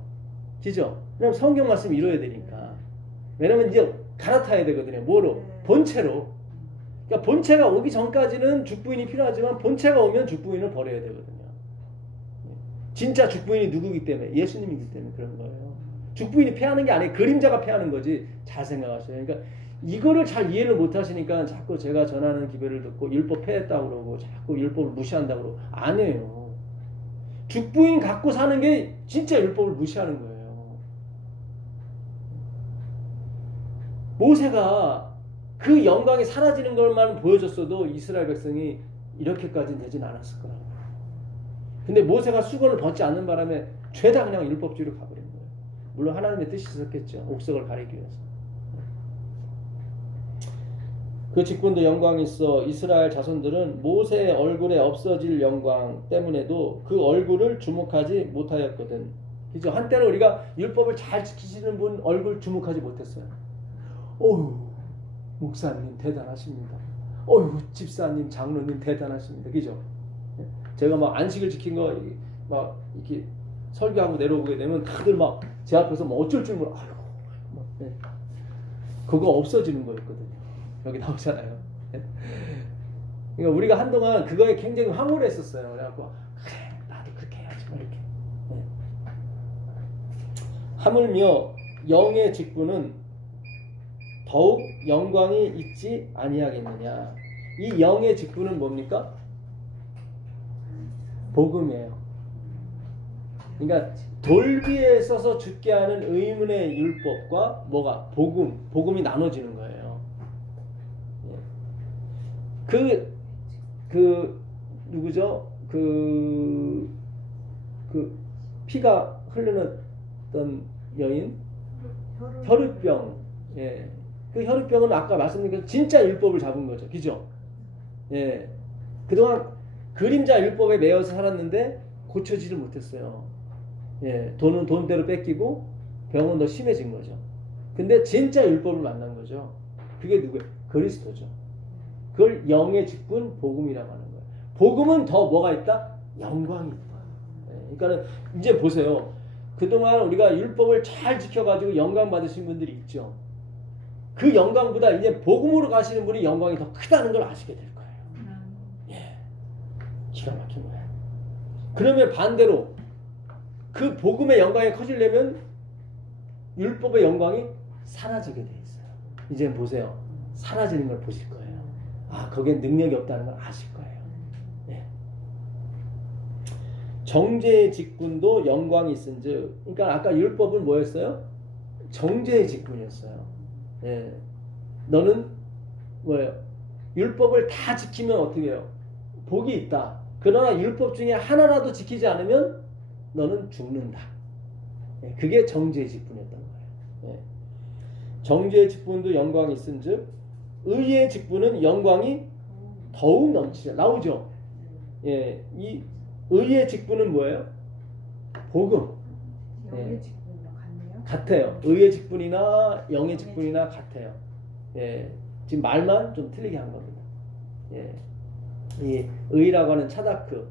그죠? 왜냐면 성경 말씀이 이뤄야 되니까. 왜냐면 이제 갈아타야 되거든요. 뭐로? 본체로. 그러니까 본체가 오기 전까지는 죽부인이 필요하지만 본체가 오면 죽부인을 버려야 되거든요. 진짜 죽부인이 누구기 때문에? 예수님이기 때문에 그런 거예요. 죽부인이 패하는 게 아니에요. 그림자가 패하는 거지. 잘 생각하셔요. 그러니까 이거를 잘 이해를 못 하시니까 자꾸 제가 전하는 기별을 듣고 율법 패했다고 그러고 자꾸 율법을 무시한다고 그러고 아니에요. 죽부인 갖고 사는 게 진짜 율법을 무시하는 거예요. 모세가 그 영광이 사라지는 것만 보여줬어도 이스라엘 백성이 이렇게까지 되진 않았을 거라고. 근데 모세가 수건을 벗지 않는 바람에 죄다 그냥 율법주의로 가버린 거예요. 물론 하나님의 뜻이 있었겠죠. 옥석을 가리기 위해서. 그 직분도 영광이 있어 이스라엘 자손들은 모세의 얼굴에 없어질 영광 때문에도 그 얼굴을 주목하지 못하였거든. 그죠? 한때는 우리가 율법을 잘 지키시는 분 얼굴 주목하지 못했어요. 어휴, 목사님 대단하십니다. 어휴, 집사님, 장로님 대단하십니다. 그죠? 제가 막 안식을 지킨 거 막 이렇게 설교하고 내려오게 되면 다들 막 제 앞에서 뭐 어쩔 줄 몰라. 아이고, 막, 네. 그거 없어지는 거였거든요. 여기 나오잖아요. 그러니까 우리가 한동안 그거에 굉장히 황홀했었어요. 그래갖고 그래, 나도 그렇게 해야지 뭐 이렇게. 네. 하물며 영의 직분은 더욱 영광이 있지 아니하겠느냐. 이 영의 직분은 뭡니까? 복음이에요. 그러니까 돌비에 써서 죽게 하는 의문의 율법과 뭐가 복음이 나눠지는 거예요. 누구죠? 그 피가 흐르는 여인 혈우병. 예. 그 혈우병은 아까 말씀드린 그 진짜 율법을 잡은 거죠. 그죠? 예. 그동안 그림자 율법에 매여서 살았는데 고쳐지를 못했어요. 예. 돈은 돈대로 뺏기고 병은 더 심해진 거죠. 근데 진짜 율법을 만난 거죠. 그게 누구예요? 그리스도죠. 그걸 영의 직분 복음이라고 하는 거예요. 복음은 더 뭐가 있다? 영광이 있다. 그러니까 이제 보세요. 그동안 우리가 율법을 잘 지켜가지고 영광 받으신 분들이 있죠. 그 영광보다 이제 복음으로 가시는 분이 영광이 더 크다는 걸 아시게 될 거예요. 예, 기가 막힌 거예요. 그러면 반대로 그 복음의 영광이 커지려면 율법의 영광이 사라지게 돼 있어요. 이제 보세요. 사라지는 걸 보실 거예요. 아, 거기에 능력이 없다는 걸 아실 거예요. 예. 정죄의 직분도 영광이 있은즉, 그러니까 아까 율법은 뭐였어요? 정죄의 직분이었어요. 예. 너는 뭐예요? 율법을 다 지키면 어떻게 해요? 복이 있다. 그러나 율법 중에 하나라도 지키지 않으면 너는 죽는다. 예. 그게 정죄의 직분이었던 거예요. 예. 정죄의 직분도 영광이 있은즉 의의 직분은 영광이 더욱 넘치죠. 나오죠. 예, 이 의의 직분은 뭐예요? 복음. 영의 직분이요, 같네요. 같아요. 의의 직분이나 영의 직분이나 같아요. 예, 지금 말만 좀 틀리게 한 겁니다. 예, 이 의라고 하는 차다크,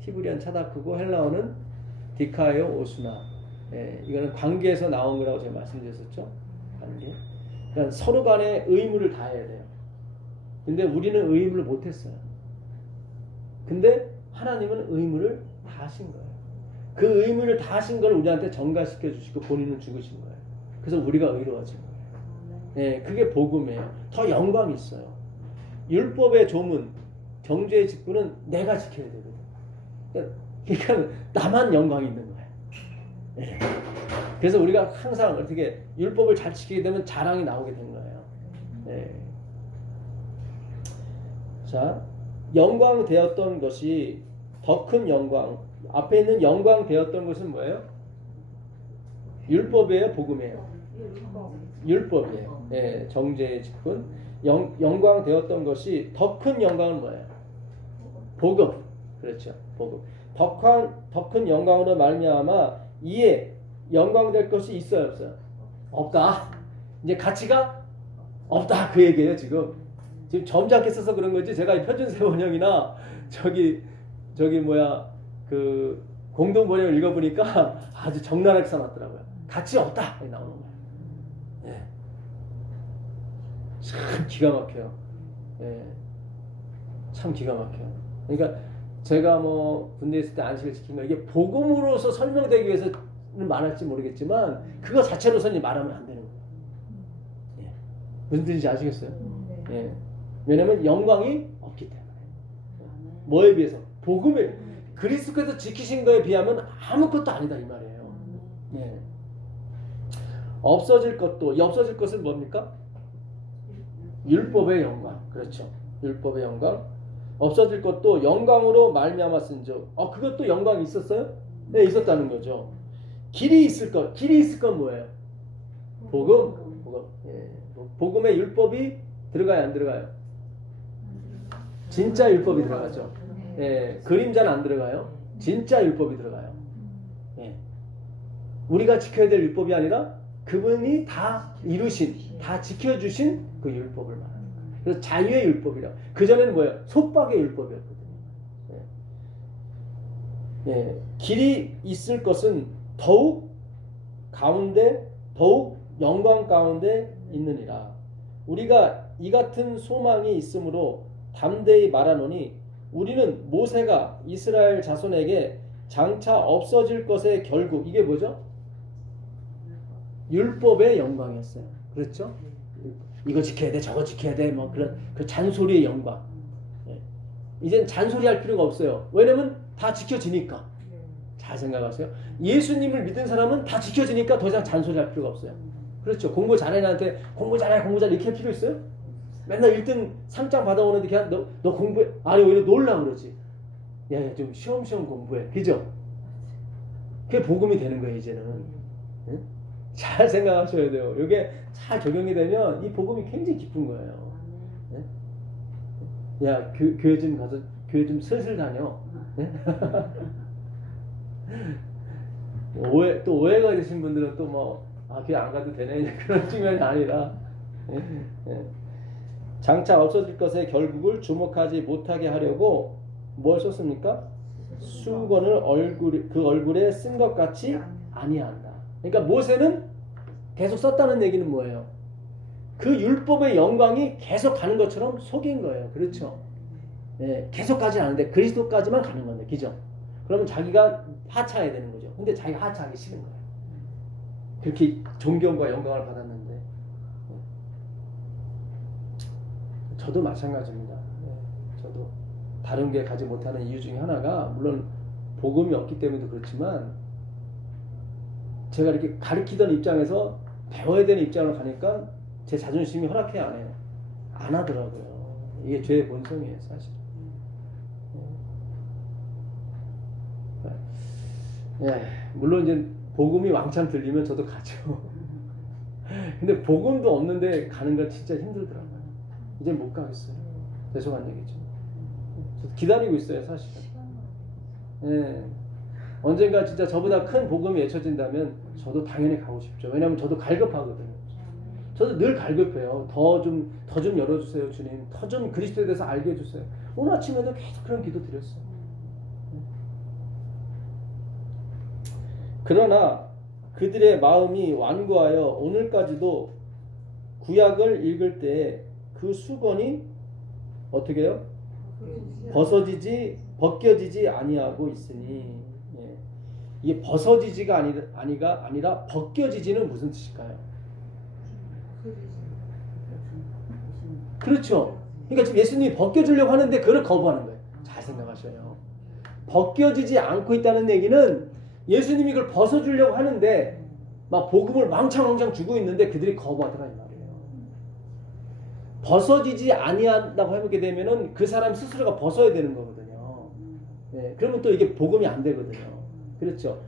히브리안 차다크고 헬라어는 디카에오 오수나. 예, 이거는 관계에서 나온 거라고 제가 말씀드렸었죠. 관계. 그러니까 서로 간에 의무를 다해야 돼요. 근데 우리는 의무를 못했어요. 근데 하나님은 의무를 다 하신 거예요. 그 의무를 다 하신 걸 우리한테 전가시켜 주시고 본인은 죽으신 거예요. 그래서 우리가 의로워진 거예요. 예, 그게 복음이에요. 더 영광이 있어요. 율법의 조문, 정죄의 직분은 내가 지켜야 되거든요. 그러니까 나만 영광이 있는 거예요. 예. 그래서 우리가 항상 어떻게 율법을 잘 지키게 되면 자랑이 나오게 된 거예요. 네. 자, 영광 되었던 것이 더 큰 영광. 앞에 있는 영광 되었던 것은 뭐예요? 율법이에요, 복음이에요? 율법이에요. 네, 정죄의 직분. 영광 되었던 것이 더 큰 영광은 뭐예요? 복음. 그렇죠, 복음. 더 큰 영광으로 말미암아 이에 영광 될 것이 있어요, 없어요? 없다. 이제 가치가 없다 그 얘기예요. 지금 점잖게 써서 그런 거지. 제가 표준세 번역이나 저기 뭐야 그 공동 번역을 읽어보니까 아주 적나라하게 써놨더라고요. 가치 없다 나오는 거예요. 예. 참 기가 막혀요. 예. 참 기가 막혀요. 그러니까 제가 뭐 군대에 있을 때 안식을 지킨 거 이게 복음으로서 설명되기 위해서는 말할지 모르겠지만 그거 자체로서는 말하면 안 되는 거예요. 예. 무슨 뜻인지 아시겠어요? 예. 왜냐면 영광이 없기 때문에. 뭐에 비해서? 복음에 그리스도께서 지키신 거에 비하면 아무것도 아니다 이 말이에요. 예. 없어질 것도 이 없어질 것은 뭡니까? 율법의 영광. 그렇죠. 율법의 영광. 없어질 것도 영광으로 말미암았은즉. 그것도 영광이 있었어요? 네, 있었다는 거죠. 길이 있을 것. 길이 있을 건 뭐예요? 복음. 복음. 예. 복음에 율법이 들어가요, 안 들어가요? 진짜 율법이 들어가죠. 예. 그림자는 안 들어가요. 진짜 율법이 들어가요. 예. 우리가 지켜야 될 율법이 아니라 그분이 다 이루신, 다 지켜주신 그 율법을 말하는 거예요. 그래서 자유의 율법이라. 그전에는 뭐예요? 속박의 율법이었거든요. 예. 예. 길이 있을 것은 더욱 영광 가운데 있느니라. 우리가 이 같은 소망이 있으므로 담대히 말하노니 우리는 모세가 이스라엘 자손에게 장차 없어질 것의 결국 이게 뭐죠? 율법의 영광이었어요. 그렇죠? 이거 지켜야 돼, 저거 지켜야 돼, 뭐 그런 그 잔소리의 영광. 예. 이젠 잔소리할 필요가 없어요. 왜냐면 다 지켜지니까. 잘 생각하세요. 예수님을 믿은 사람은 다 지켜지니까 더 이상 잔소리할 필요가 없어요. 그렇죠? 공부 잘해 나한테 공부 잘해 이렇게 할 필요 있어요? 맨날 1등 상장 받아오는데 그냥 너 공부해. 아니 오히려 놀라 그러지. 야, 좀 쉬엄쉬엄 공부해. 그죠? 그게 복음이 되는 거예요 이제는. 응? 잘 생각하셔야 돼요. 이게 잘 적용이 되면 이 복음이 굉장히 기쁜 거예요. 네? 야, 교회 좀 가서 교회 좀 슬슬 다녀. 네? 오해가 되신 분들은 또 뭐 교회 안 가도 되네 그런 측면이 아니라 장차 없어질 것의 결국을 주목하지 못하게 하려고 뭘 썼습니까? 수건을 그 얼굴에 쓴 것 같이 아니한다. 그러니까 모세는 계속 썼다는 얘기는 뭐예요? 그 율법의 영광이 계속 가는 것처럼 속인 거예요. 그렇죠? 예, 계속 가지 않는데 그리스도까지만 가는 건데, 그죠? 그러면 자기가 하차해야 되는 거죠. 근데 자기가 하차하기 싫은 거예요. 그렇게 존경과 영광을 받았는데. 저도 마찬가지입니다. 저도 다른 게 가지 못하는 이유 중에 하나가 물론 복음이 없기 때문에도 그렇지만 제가 이렇게 가르치던 입장에서 배워야 되는 입장으로 가니까 제 자존심이 허락해 안 해요. 안 하더라고요. 이게 죄의 본성이에요, 사실. 예, 물론 이제 복음이 왕창 들리면 저도 가죠. 근데 복음도 없는데 가는 건 진짜 힘들더라고요. 이제 못 가겠어요. 죄송한 얘기죠. 저도 기다리고 있어요, 사실은. 예. 언젠가 진짜 저보다 큰 복음이 외쳐진다면 저도 당연히 가고 싶죠. 왜냐하면 저도 갈급하거든요. 저도 늘 갈급해요. 더 좀 열어주세요, 주님. 더 좀 그리스도에 대해서 알게 해주세요. 오늘 아침에도 계속 그런 기도 드렸어요. 그러나 그들의 마음이 완고하여 오늘까지도 구약을 읽을 때 그 수건이 어떻게 해요? 벗겨지지 아니하고 있으니. 예. 이게 벗어지지가 아니라 벗겨지지는 무슨 뜻일까요? 그렇죠. 그러니까 지금 예수님이 벗겨주려고 하는데 그걸 거부하는 거예요. 잘 생각하셔요. 벗겨지지 않고 있다는 얘기는 예수님이 그걸 벗어주려고 하는데 막 복음을 왕창 주고 있는데 그들이 거부하더라 이 말이에요. 벗어지지 아니한다고 해보게 되면은 그 사람 스스로가 벗어야 되는 거거든요. 네, 그러면 또 이게 복음이 안 되거든요. 그렇죠.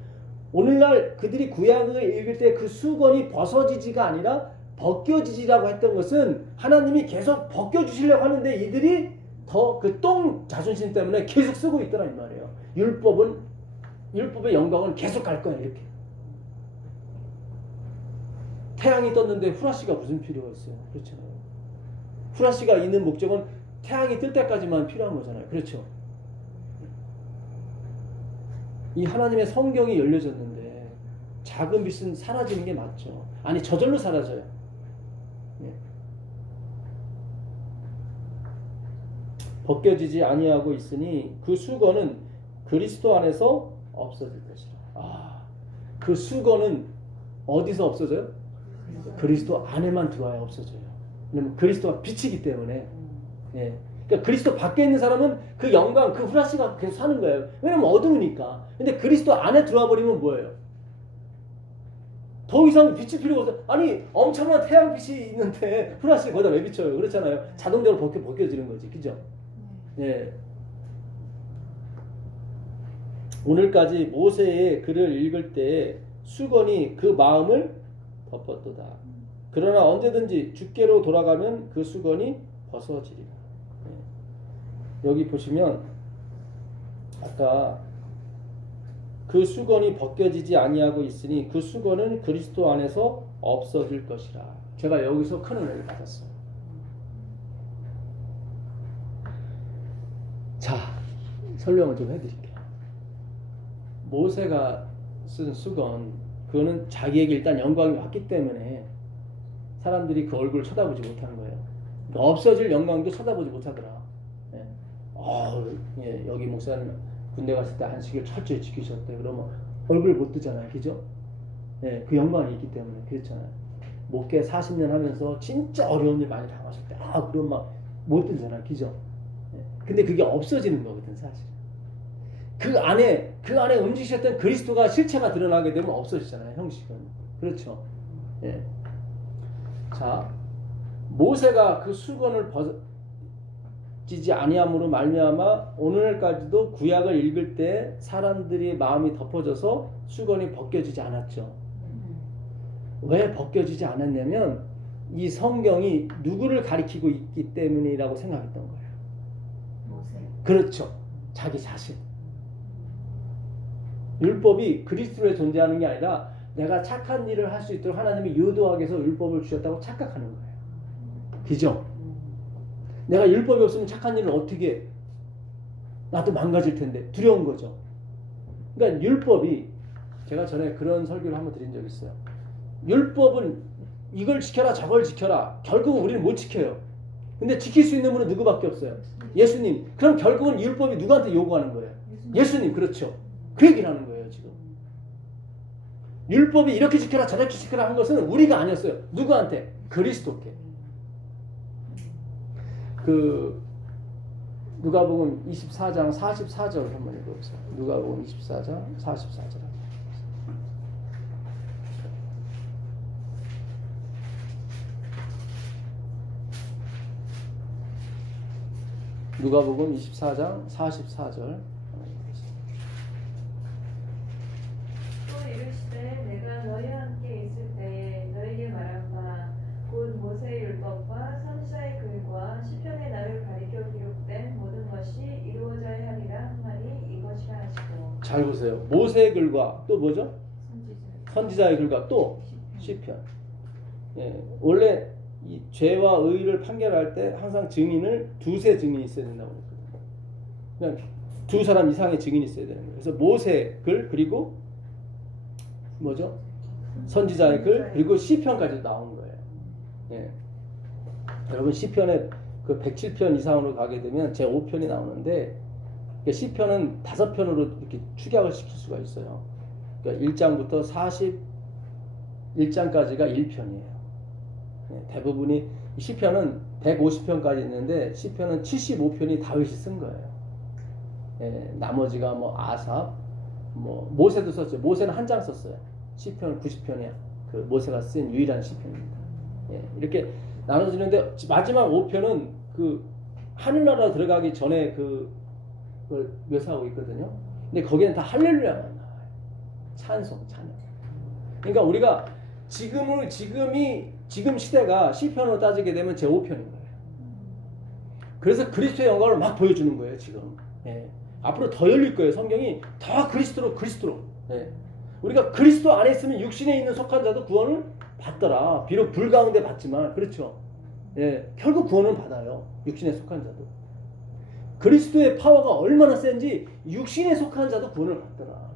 오늘날 그들이 구약을 읽을 때 그 수건이 벗어지지가 아니라 벗겨지지라고 했던 것은 하나님이 계속 벗겨주시려고 하는데 이들이 더 그 똥 자존심 때문에 계속 쓰고 있더라 이 말이에요. 율법의 영광은 계속 갈 거야 이렇게. 태양이 떴는데 후라시가 무슨 필요가 있어요? 그렇잖아요. 후라시가 있는 목적은 태양이 뜰 때까지만 필요한 거잖아요. 그렇죠. 이 하나님의 성경이 열려졌는데 작은 빛은 사라지는 게 맞죠. 아니 저절로 사라져요. 예. 벗겨지지 아니하고 있으니 그 수건은 그리스도 안에서 없어질 것이라. 그 수건은 어디서 없어져요? 그리스도 안에만 들어와야 없어져요. 왜냐면 그리스도가 빛이기 때문에. 예. 그러니까 그리스도 밖에 있는 사람은 그 영광, 그 후라시가 계속 사는 거예요. 왜냐면 어두우니까. 근데 그리스도 안에 들어와 버리면 뭐예요? 더 이상 빛이 필요가 없어. 아니 엄청난 태양빛이 있는데 후라시 거기다 왜 비춰요? 그렇잖아요. 자동적으로 벗겨지는 거지, 그죠? 예. 오늘까지 모세의 글을 읽을 때 수건이 그 마음을 덮었도다. 그러나 언제든지 주께로 돌아가면 그 수건이 벗어지리라. 예. 여기 보시면 아까 그 수건이 벗겨지지 아니하고 있으니 그 수건은 그리스도 안에서 없어질 것이라. 제가 여기서 큰 은혜를 받았어요. 자, 설명을 좀 해드릴게요. 모세가 쓴 수건, 그거는 자기에게 일단 영광이 왔기 때문에 사람들이 그 얼굴을 쳐다보지 못한 거예요. 그러니까 없어질 영광도 쳐다보지 못하더라. 예. 예, 여기 목사님 군대 갔을 때 안식일 철저히 지키셨대. 그러면 얼굴 못 뜨잖아요, 그죠? 예, 그 영광이 있기 때문에 그렇잖아요. 목회 40년 하면서 진짜 어려운 일 많이 당하셨대. 그럼 막 못 뜨잖아요, 그죠? 예. 근데 그게 없어지는 거거든, 사실. 그 안에 움직이셨던 그리스도가 실체가 드러나게 되면 없어지잖아요, 형식은. 그렇죠? 예. 자, 모세가 그 수건을 벗지지 아니함으로 말미암아 오늘까지도 구약을 읽을 때 사람들이 마음이 덮어져서 수건이 벗겨지지 않았죠. 왜 벗겨지지 않았냐면 이 성경이 누구를 가리키고 있기 때문이라고 생각했던 거예요. 모세. 그렇죠. 자기 자신. 율법이 그리스도에 존재하는 게 아니라 내가 착한 일을 할 수 있도록 하나님이 유도하기 위해서 율법을 주셨다고 착각하는 거예요. 그죠? 내가 율법이 없으면 착한 일을 어떻게 해? 나도 망가질 텐데 두려운 거죠. 그러니까 율법이, 제가 전에 그런 설교를 한번 드린 적이 있어요. 율법은 이걸 지켜라 저걸 지켜라. 결국은 우리는 못 지켜요. 근데 지킬 수 있는 분은 누구밖에 없어요? 예수님. 그럼 결국은 율법이 누구한테 요구하는 거예요? 예수님. 그렇죠. 그 얘기를 하는 거예요, 지금. 율법이 이렇게 지켜라 저렇게 지켜라 한 것은 우리가 아니었어요. 누구한테? 그리스도께. 그 누가복음 24장 44절 한번 읽어보세요. 누가복음 24장 44절. 누가복음 24장 44절. 또 이르시되 내가 너희와 함께 있을 때에 너희에게 말한 바 곧 모세의 율법과 선지자의 글과 시편의 나를 가리켜 기록된 모든 것이 이루어져야 하리라 한 말이 이것이라 하시고. 잘 보세요. 모세의 글과 또 뭐죠? 선지자의 글과 또 시편. 예, 원래 이 죄와 의를 판결할 때 항상 증인을 두세 증인이 있어야 된다고 그랬거든요. 그냥 두 사람 이상의 증인이 있어야 되는 거예요. 그래서 모세의 글 그리고 뭐죠? 선지자의 글 그리고 시편까지 나온 거예요. 예. 여러분 시편에 그 107편 이상으로 가게 되면 제 5편이 나오는데 시편은 5편으로 이렇게 축약을 시킬 수가 있어요. 그러니까 1장부터 41장까지가 1편이에요. 예, 대부분이 시편은 150편까지 있는데 시편은 75편이 다윗이 쓴 거예요. 예, 나머지가 뭐 아삽, 뭐 모세도 썼죠. 모세는 한 장 썼어요. 시편 90편이야. 그 모세가 쓴 유일한 시편입니다. 예, 이렇게 나눠지는데 마지막 5편은 그 하늘나라 들어가기 전에 그걸 묘사하고 있거든요. 근데 거기는 다 할렐루야만 나와요. 찬송, 찬양. 그러니까 우리가 지금 시대가 시편으로 따지게 되면 제 5편인 거예요. 그래서 그리스도의 영광을 막 보여주는 거예요, 지금. 예. 앞으로 더 열릴 거예요, 성경이. 더 그리스도로. 예. 우리가 그리스도 안에 있으면 육신에 있는 속한 자도 구원을 받더라. 비록 불 가운데 받지만, 그렇죠. 예. 결국 구원은 받아요, 육신에 속한 자도. 그리스도의 파워가 얼마나 센지 육신에 속한 자도 구원을 받더라.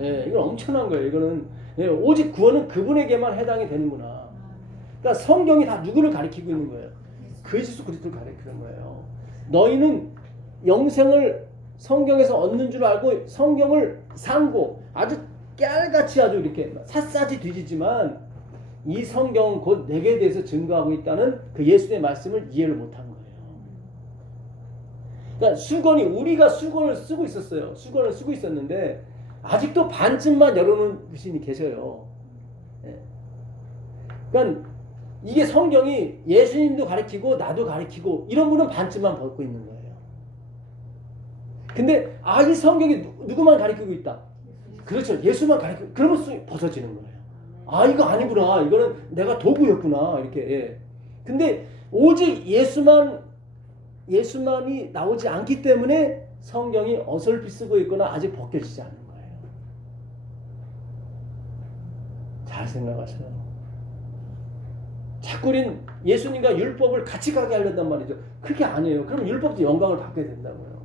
예. 이건 엄청난 거예요, 이거는. 예. 오직 구원은 그분에게만 해당이 되는구나. 그러니까 성경이 다 누구를 가리키고 있는 거예요? 그 예수 그리스도를 가리키는 거예요. 너희는 영생을 성경에서 얻는 줄 알고 성경을 상고 아주 깨알같이 아주 이렇게 샅샅이 뒤지지만 이 성경은 곧 내게 대해서 증거하고 있다는 그 예수님의 말씀을 이해를 못한 거예요. 그러니까 수건이 우리가 수건을 쓰고 있었어요. 수건을 쓰고 있었는데 아직도 반쯤만 열어놓은 분이 계셔요. 예. 그러니까 이게 성경이 예수님도 가르치고 나도 가르치고 이런 분은 반쯤만 벗고 있는 거예요. 근데 이 성경이 누구만 가르치고 있다. 그렇죠. 예수만 가르치고 그러면 벗어지는 거예요. 이거 아니구나. 이거는 내가 도구였구나. 이렇게. 예. 근데 오직 예수만이 나오지 않기 때문에 성경이 어설피 쓰고 있거나 아직 벗겨지지 않는 거예요. 잘 생각하세요. 자꾸 우린 예수님과 율법을 같이 가게 하려단 말이죠. 그게 아니에요. 그럼 율법도 영광을 받게 된다고요.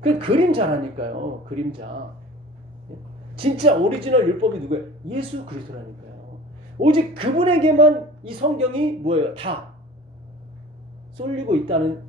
그건 그림자라니까요. 그림자. 진짜 오리지널 율법이 누구예요? 예수 그리스도라니까요. 오직 그분에게만 이 성경이 뭐예요? 다 쏠리고 있다는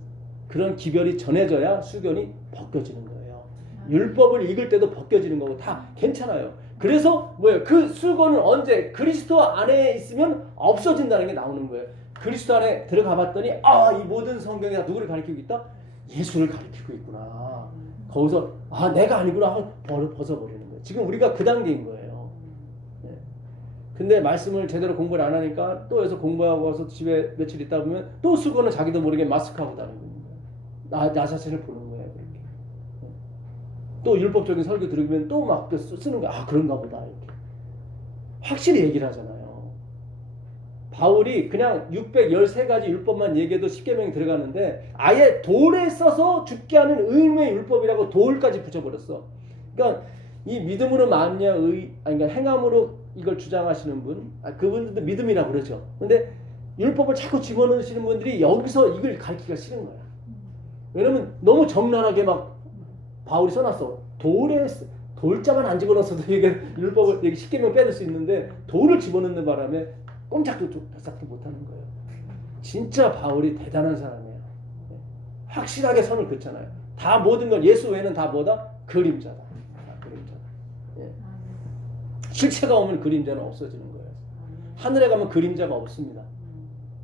그런 기별이 전해져야 수견이 벗겨지는 거예요. 율법을 읽을 때도 벗겨지는 거고 다 괜찮아요. 그래서 뭐예요? 그 수건은 언제 그리스도 안에 있으면 없어진다는 게 나오는 거예요. 그리스도 안에 들어가 봤더니 이 모든 성경이 다 누구를 가리키고 있다? 예수를 가리키고 있구나. 거기서 내가 아니구나 하고 벗어버리는 거예요. 지금 우리가 그 단계인 거예요. 네. 근데 말씀을 제대로 공부를 안 하니까 또 여기서 공부하고 와서 집에 며칠 있다 보면 또 수건은 자기도 모르게 마스크하고 다니는 거예요. 나 자신을 보는 거예요. 그렇게. 네. 또 율법적인 설교 들으면 또 막 쓰는 거야. 그런가 보다 이렇게. 확실히 얘기를 하잖아요. 바울이 그냥 613가지 율법만 얘기해도 십계명이 들어가는데 아예 돌에 써서 죽게 하는 의무의 율법이라고 돌까지 붙여버렸어. 그러니까 이 믿음으로 말미암아 그러니까 행함으로 이걸 주장하시는 분, 그분들도 믿음이라고 그러죠. 근데 율법을 자꾸 집어넣으시는 분들이 여기서 이걸 가르치기가 싫은 거야. 왜냐면 너무 적나라하게 막 바울이 써놨어. 돌자만 안 집어넣어서도 이게 율법을 여기 십계명 빼낼 수 있는데 돌을 집어넣는 바람에 꼼짝도 못하는 거예요. 진짜 바울이 대단한 사람이에요. 확실하게 선을 긋잖아요. 다 모든 건 예수 외에는 다 뭐다? 그림자다. 그림자다. 예. 실체가 오면 그림자는 없어지는 거예요. 하늘에 가면 그림자가 없습니다.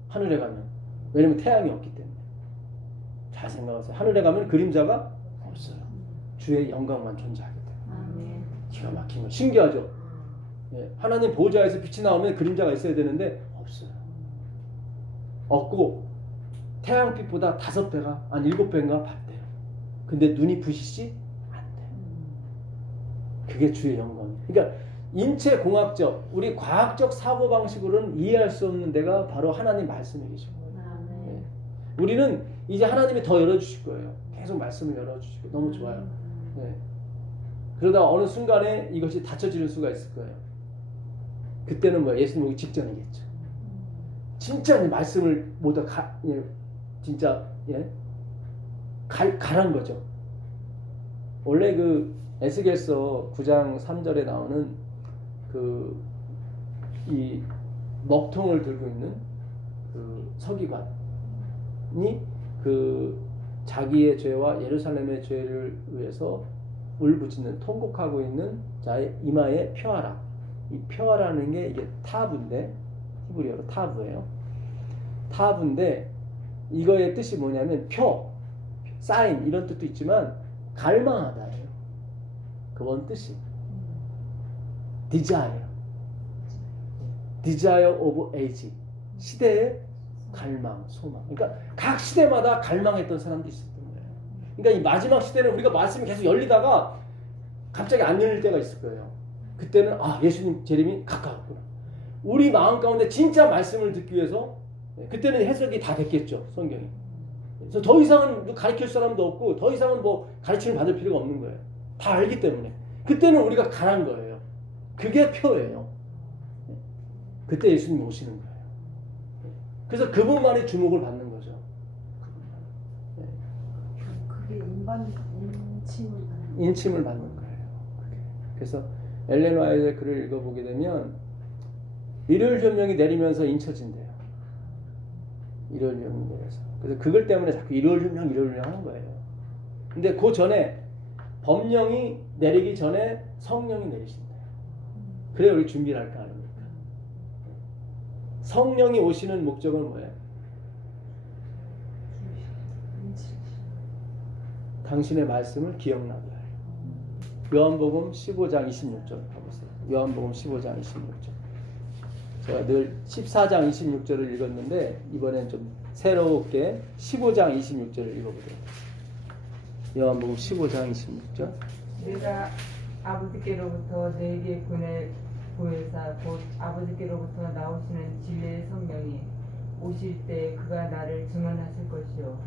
하늘에 가면. 왜냐면 태양이 없기 때문에. 잘 생각하세요. 하늘에 가면 그림자가 없어요. 주의 영광만 존재하기 때문에. 기가 막힌 거. 신기하죠? 예, 하나님 보좌에서 빛이 나오면 그림자가 있어야 되는데 없어요. 없고 태양빛보다 5배가 7배인가 밝대요. 근데 눈이 부시시 안 돼요. 그게 주의 영광이에요. 그러니까 인체 공학적 우리 과학적 사고 방식으로는 이해할 수 없는 데가 바로 하나님 말씀에 계신 거예요. 예. 우리는 이제 하나님이 더 열어주실 거예요. 계속 말씀을 열어주시고 너무 좋아요. 예. 그러다 어느 순간에 이것이 닫혀지는 수가 있을 거예요. 그때는 뭐 예수님 오기 직전이겠죠. 진짜 말씀을 모두 진짜 가란 거죠. 원래 그 에스겔서 9장 3절에 나오는 그 이 먹통을 들고 있는 그 서기관이 그 자기의 죄와 예루살렘의 죄를 위해서 울부짖는 통곡하고 있는 자의 이마에 펴하라. 이 펴라는 게 이게 타브인데 히브리어로 타브예요. 타브인데 이거의 뜻이 뭐냐면 표, 사인 이런 뜻도 있지만 갈망하다예요. 그 원 뜻이 desire of age 시대의 갈망, 소망. 그러니까 각 시대마다 갈망했던 사람도 있었던 거예요. 그러니까 이 마지막 시대는 우리가 말씀이 계속 열리다가 갑자기 안 열릴 때가 있을 거예요. 그때는 예수님 재림이 가까웠구나. 우리 마음 가운데 진짜 말씀을 듣기 위해서 그때는 해석이 다 됐겠죠. 성경이. 그래서 더 이상은 가르칠 사람도 없고 더 이상은 뭐 가르침을 받을 필요가 없는 거예요. 다 알기 때문에. 그때는 우리가 가란 거예요. 그게 표예요. 그때 예수님이 오시는 거예요. 그래서 그분만의 주목을 받는 거죠. 그게 인침을 받는 거예요. 그래서 엘렌 화이트의 글을 읽어보게 되면 일요일 조명이 내리면서 인쳐진대요. 일요일 조명이 내려서. 그래서 그걸 때문에 자꾸 일요일 조명 하는 거예요. 근데 그 전에 법령이 내리기 전에 성령이 내리신다. 그래야 우리 준비를 할 거 아닙니까? 성령이 오시는 목적은 뭐예요? 당신의 말씀을 기억나게 하여. 요한복음 15장 26절 가보세요. 요한복음 15장 26절. 제가 늘 14장 26절을 읽었는데 이번엔 좀 새롭게 15장 26절을 읽어보도록. 요한복음 15장 26절. 내가 아버지께로부터 너에게 보혜사 곧 아버지께로부터 나오시는 진리의 성령이 오실 때 그가 나를 증언하실 것이요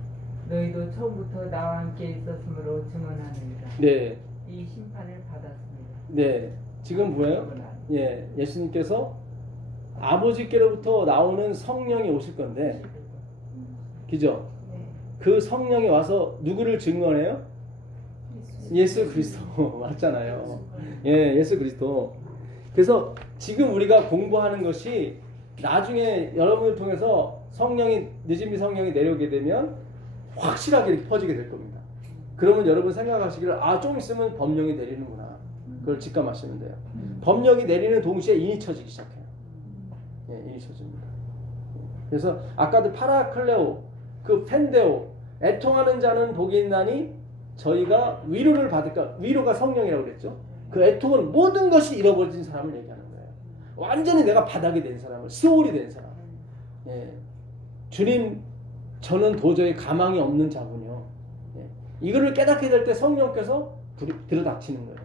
너희도 처음부터 나와 함께 있었으므로 증언하느니라. 네. 이 심판을 받았습니다. 네. 지금 뭐예요? 예, 예수님께서 아버지께로부터 나오는 성령이 오실 건데, 그죠? 네. 그 성령이 와서 누구를 증언해요? 예수 그리스도 맞잖아요. 예, 예수 그리스도. 그래서 지금 우리가 공부하는 것이 나중에 여러분을 통해서 성령이 늦은비 성령이 내려오게 되면 확실하게 이렇게 퍼지게 될 겁니다. 그러면 여러분 생각하시기를 좀 있으면 법령이 내리는구나. 그걸 직감하시면 돼요. 법령이 내리는 동시에 인이 쳐지기 시작해요. 예, 인이 쳐집니다. 그래서 아까도 파라클레오, 그 펜데오, 애통하는 자는 복이 있나니 저희가 위로를 받을까. 위로가 성령이라고 그랬죠. 그 애통은 모든 것이 잃어버린 사람을 얘기하는 거예요. 완전히 내가 바닥이 된 사람을, 스올이 된 사람. 예. 주님, 저는 도저히 가망이 없는 자군요. 예. 이거를 깨닫게 될 때 성령께서 들이닥치는 거예요.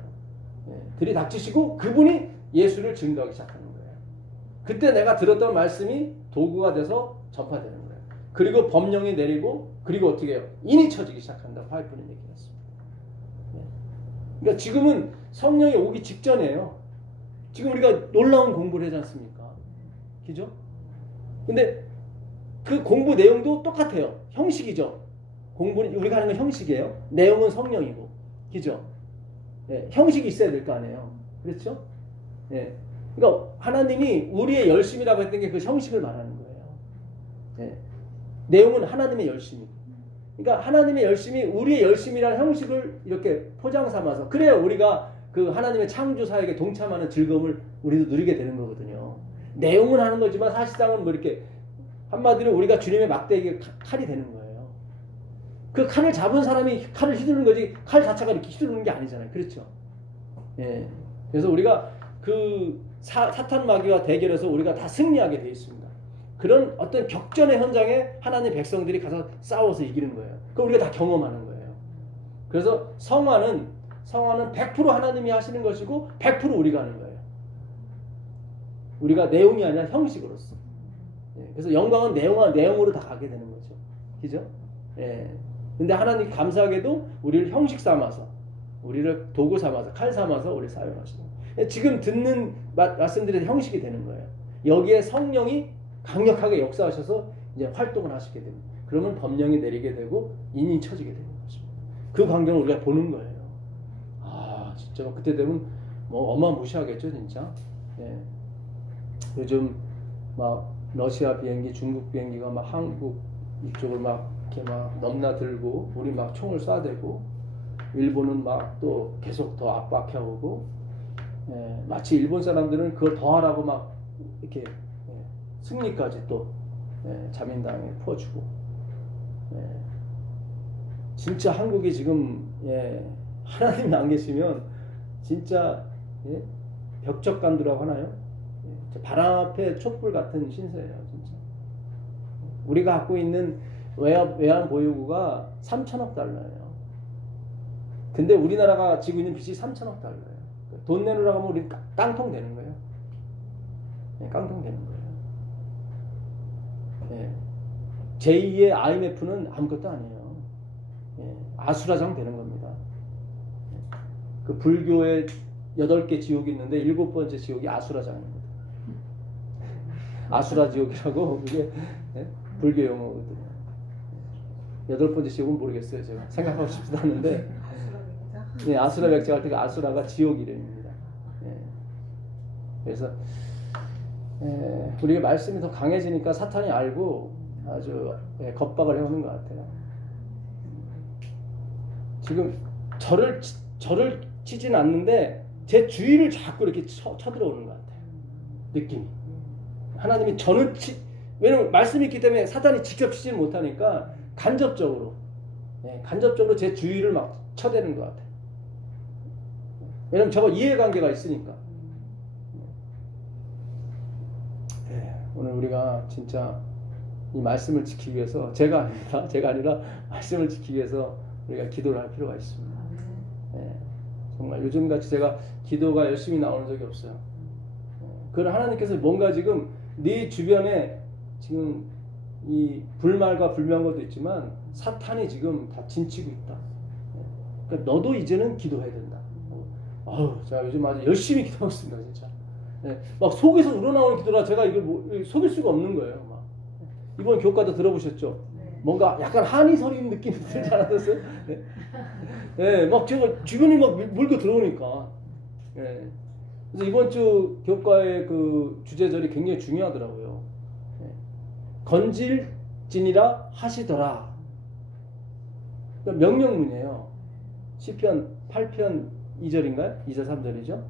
예. 들이닥치시고 그분이 예수를 증거하기 시작하는 거예요. 그때 내가 들었던 말씀이 도구가 돼서 전파되는 거예요. 그리고 법령이 내리고 그리고 어떻게 해요? 인이 쳐지기 시작한다. 파이프는 얘기했습니다. 예. 그러니까 지금은 성령이 오기 직전이에요. 지금 우리가 놀라운 공부를 하지 않습니까? 그죠? 근데 그 공부 내용도 똑같아요. 형식이죠. 공부는 우리가 하는 건 형식이에요. 내용은 성령이고, 그죠? 예, 형식이 있어야 될 거 아니에요. 그렇죠? 예, 그러니까 하나님이 우리의 열심이라고 했던 게 그 형식을 말하는 거예요. 예, 내용은 하나님의 열심이. 그러니까 하나님의 열심이 우리의 열심이라는 형식을 이렇게 포장 삼아서 그래야 우리가 그 하나님의 창조 사역에 동참하는 즐거움을 우리도 누리게 되는 거거든요. 내용은 하는 거지만 사실상은 뭐 이렇게 한마디로 우리가 주님의 막대기에 칼이 되는 거예요. 그 칼을 잡은 사람이 칼을 휘두르는 거지 칼 자체가 이렇게 휘두르는 게 아니잖아요. 그렇죠? 예. 그래서 우리가 그 사탄 마귀와 대결해서 우리가 다 승리하게 되어 있습니다. 그런 어떤 격전의 현장에 하나님 백성들이 가서 싸워서 이기는 거예요. 그걸 우리가 다 경험하는 거예요. 그래서 성화는 100% 하나님이 하시는 것이고 100% 우리가 하는 거예요. 우리가 내용이 아니라 형식으로서. 예, 그래서 영광은 내용으로 다 가게 되는 거죠. 그죠? 예. 근데 하나님 감사하게도 우리를 형식 삼아서, 우리를 도구 삼아서, 칼 삼아서 우리를 사용하시는 거예요. 지금 듣는 말씀들이 형식이 되는 거예요. 여기에 성령이 강력하게 역사하셔서 이제 활동을 하시게 됩니다. 그러면 법령이 내리게 되고 인이 쳐지게 되는 것입니다. 그 광경을 우리가 보는 거예요. 진짜 그때 되면 뭐 어마무시하겠죠, 진짜. 예. 요즘 막 러시아 비행기, 중국 비행기가 막 한국 이쪽을 막 이렇게 막 넘나들고 우리 막 총을 쏴대고 일본은 막 또 계속 더 압박해오고 예. 마치 일본 사람들은 그걸 더 하라고 막 이렇게 예. 승리까지 또 예. 자민당에 퍼주고 예. 진짜 한국이 지금 예. 하나님이 안 계시면 진짜 예? 벽적간두라고 하나요? 예? 바람 앞에 촛불 같은 신세예요, 진짜. 우리가 갖고 있는 외환 보유고가 3천억 달러예요. 근데 우리나라가 지고 있는 빚이 3천억 달러예요. 돈 내놓으라고 하면 우리 깡통 되는 거예요. 예, 깡통 되는 거예요. 예. 제2의 IMF는 아무것도 아니에요. 예, 아수라장 되는 겁니다. 그 불교의 8개 지옥이 있는데 7번째 지옥이 아수라장입니다. 아수라 지옥이라고 이게 네? 불교 용어거든요. 8번째 지옥은 모르겠어요. 제가 생각하고 싶지도 않은데 네, 아수라 백작 할 때 아수라가 지옥 이름입니다. 네. 그래서 우리의 말씀이 더 강해지니까 사탄이 알고 아주 겁박을 해오는 것 같아요. 지금 저를 치진 않는데 제 주위를 자꾸 이렇게 쳐들어오는 것 같아요. 느낌이. 하나님이 왜냐면 말씀이 있기 때문에 사단이 직접 치지는 못하니까 간접적으로 제 주위를 막 쳐대는 것 같아요. 왜냐면 저거 이해관계가 있으니까. 오늘 우리가 진짜 이 말씀을 지키기 위해서 제가 아니라 말씀을 지키기 위해서 우리가 기도를 할 필요가 있습니다. 정말 요즘같이 제가 기도가 열심히 나오는 적이 없어요. 그런 하나님께서 뭔가 지금 네 주변에 지금 이 불말과 불명과도 있지만 사탄이 지금 다 진치고 있다. 그러니까 너도 이제는 기도해야 된다. 제가 요즘 아주 열심히 기도하고 있습니다, 진짜. 막 속에서 우러나오는 기도라 제가 이걸 속일 수가 없는 거예요. 막. 이번 교과도 들어보셨죠? 뭔가 약간 한이 서린 느낌이 들지 않았어요? 막 제가 주변이 막 물고 들어오니까. 그래서 이번 주 교과의 그 주제절이 굉장히 중요하더라고요. 건질지니라 하시더라. 그러니까 명령문이에요. 시편 8편 2절인가요? 2절 3절이죠.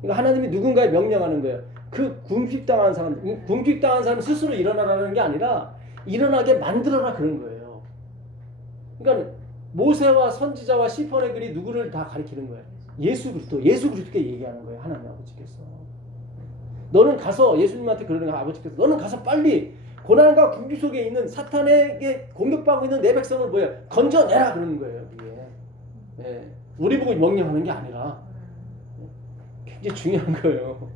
그러니까 하나님이 누군가에 명령하는 거예요. 그 궁핍당한 사람 스스로 일어나라는 게 아니라 일어나게 만들어라 그런 거예요. 그러니까 모세와 선지자와 시편의 글이 누구를 다 가리키는 거예요. 예수 그리스도께 얘기하는 거예요. 하나님 아버지께서. 너는 가서 예수님한테 그러는 거예요. 아버지께서 너는 가서 빨리 고난과 궁핍 속에 있는 사탄에게 공격받고 있는 내 백성을 건져내라 그러는 거예요. 이게. 우리 보고 명령하는 게 아니라 굉장히 중요한 거예요.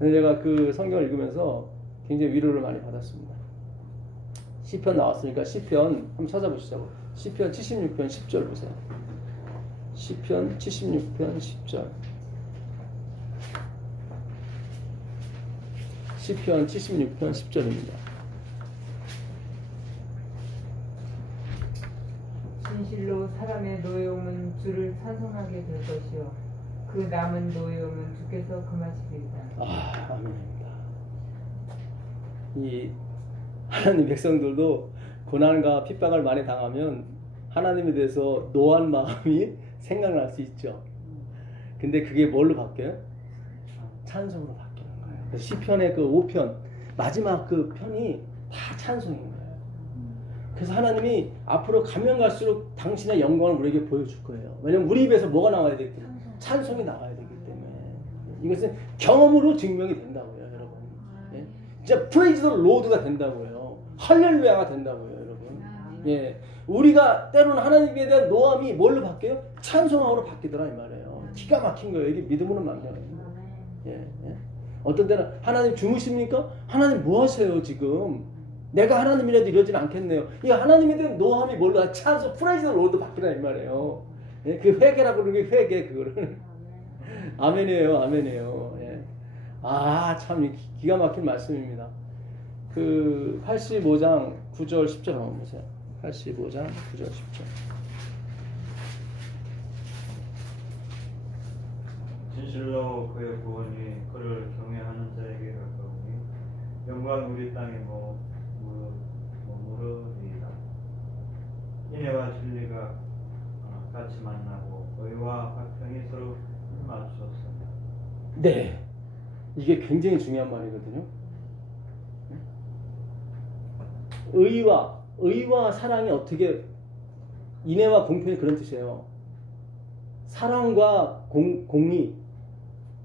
제가 그 성경을 읽으면서 굉장히 위로를 많이 받았습니다. 시편 나왔으니까 시편 한번 찾아보시자고. 시편 76편 10절 보세요. 시편 76편 10절. 시편 76편 10절입니다. 진실로 사람의 노여움은 주를 찬송하게 될 것이요 그 남은 노여움은 주께서 금하시리이다. 아멘입니다. 이 하나님 백성들도 고난과 핍박을 많이 당하면 하나님에 대해서 노한 마음이 생각날 수 있죠. 근데 그게 뭘로 바뀌어요? 찬송으로 바뀌는 거예요. 그래서 시편의 그 5편 마지막 그 편이 다 찬송인 거예요. 그래서 하나님이 앞으로 가면 갈수록 당신의 영광을 우리에게 보여줄 거예요. 왜냐면 우리 입에서 뭐가 나와야 되기 때문에 찬송이 나와야 되기 때문에 이것은 경험으로 증명이 된다고요, 여러분. 진짜 프레이즈 더 로드가 된다고요. 할렐루야가 된다고요, 여러분. 우리가 때로는 하나님에 대한 노함이 뭘로 바뀌어요? 찬송함으로 바뀌더라 이 말이에요. 기가 막힌 거예요. 이게 믿음으로 만나는 거예요. 어떤 때는 하나님 주무십니까? 하나님 뭐 하세요 지금? 내가 하나님이라도 이러진 않겠네요. 이 하나님에 대한 노함이 뭘로 찬송 프레이즈 더 로드 바뀌더라 이 말이에요. 그 회개라고 그러는 게 회개 그거를. 아멘이에요, 아멘이에요. 참 기가 막힌 말씀입니다. 그 85장 9절 10절 한번 보세요. 85장 9절 10절. 진실로 그의 구원이 그를 경외하는 자에게 가까우니 영광 우리 땅에 머무르리이다. 인애와 진리가 같이 만나고 의와 화평이 서로 맞추었습니다. 네, 이게 굉장히 중요한 말이거든요. 의와 사랑이 어떻게 인애와 공평이 그런 뜻이에요. 사랑과 공의,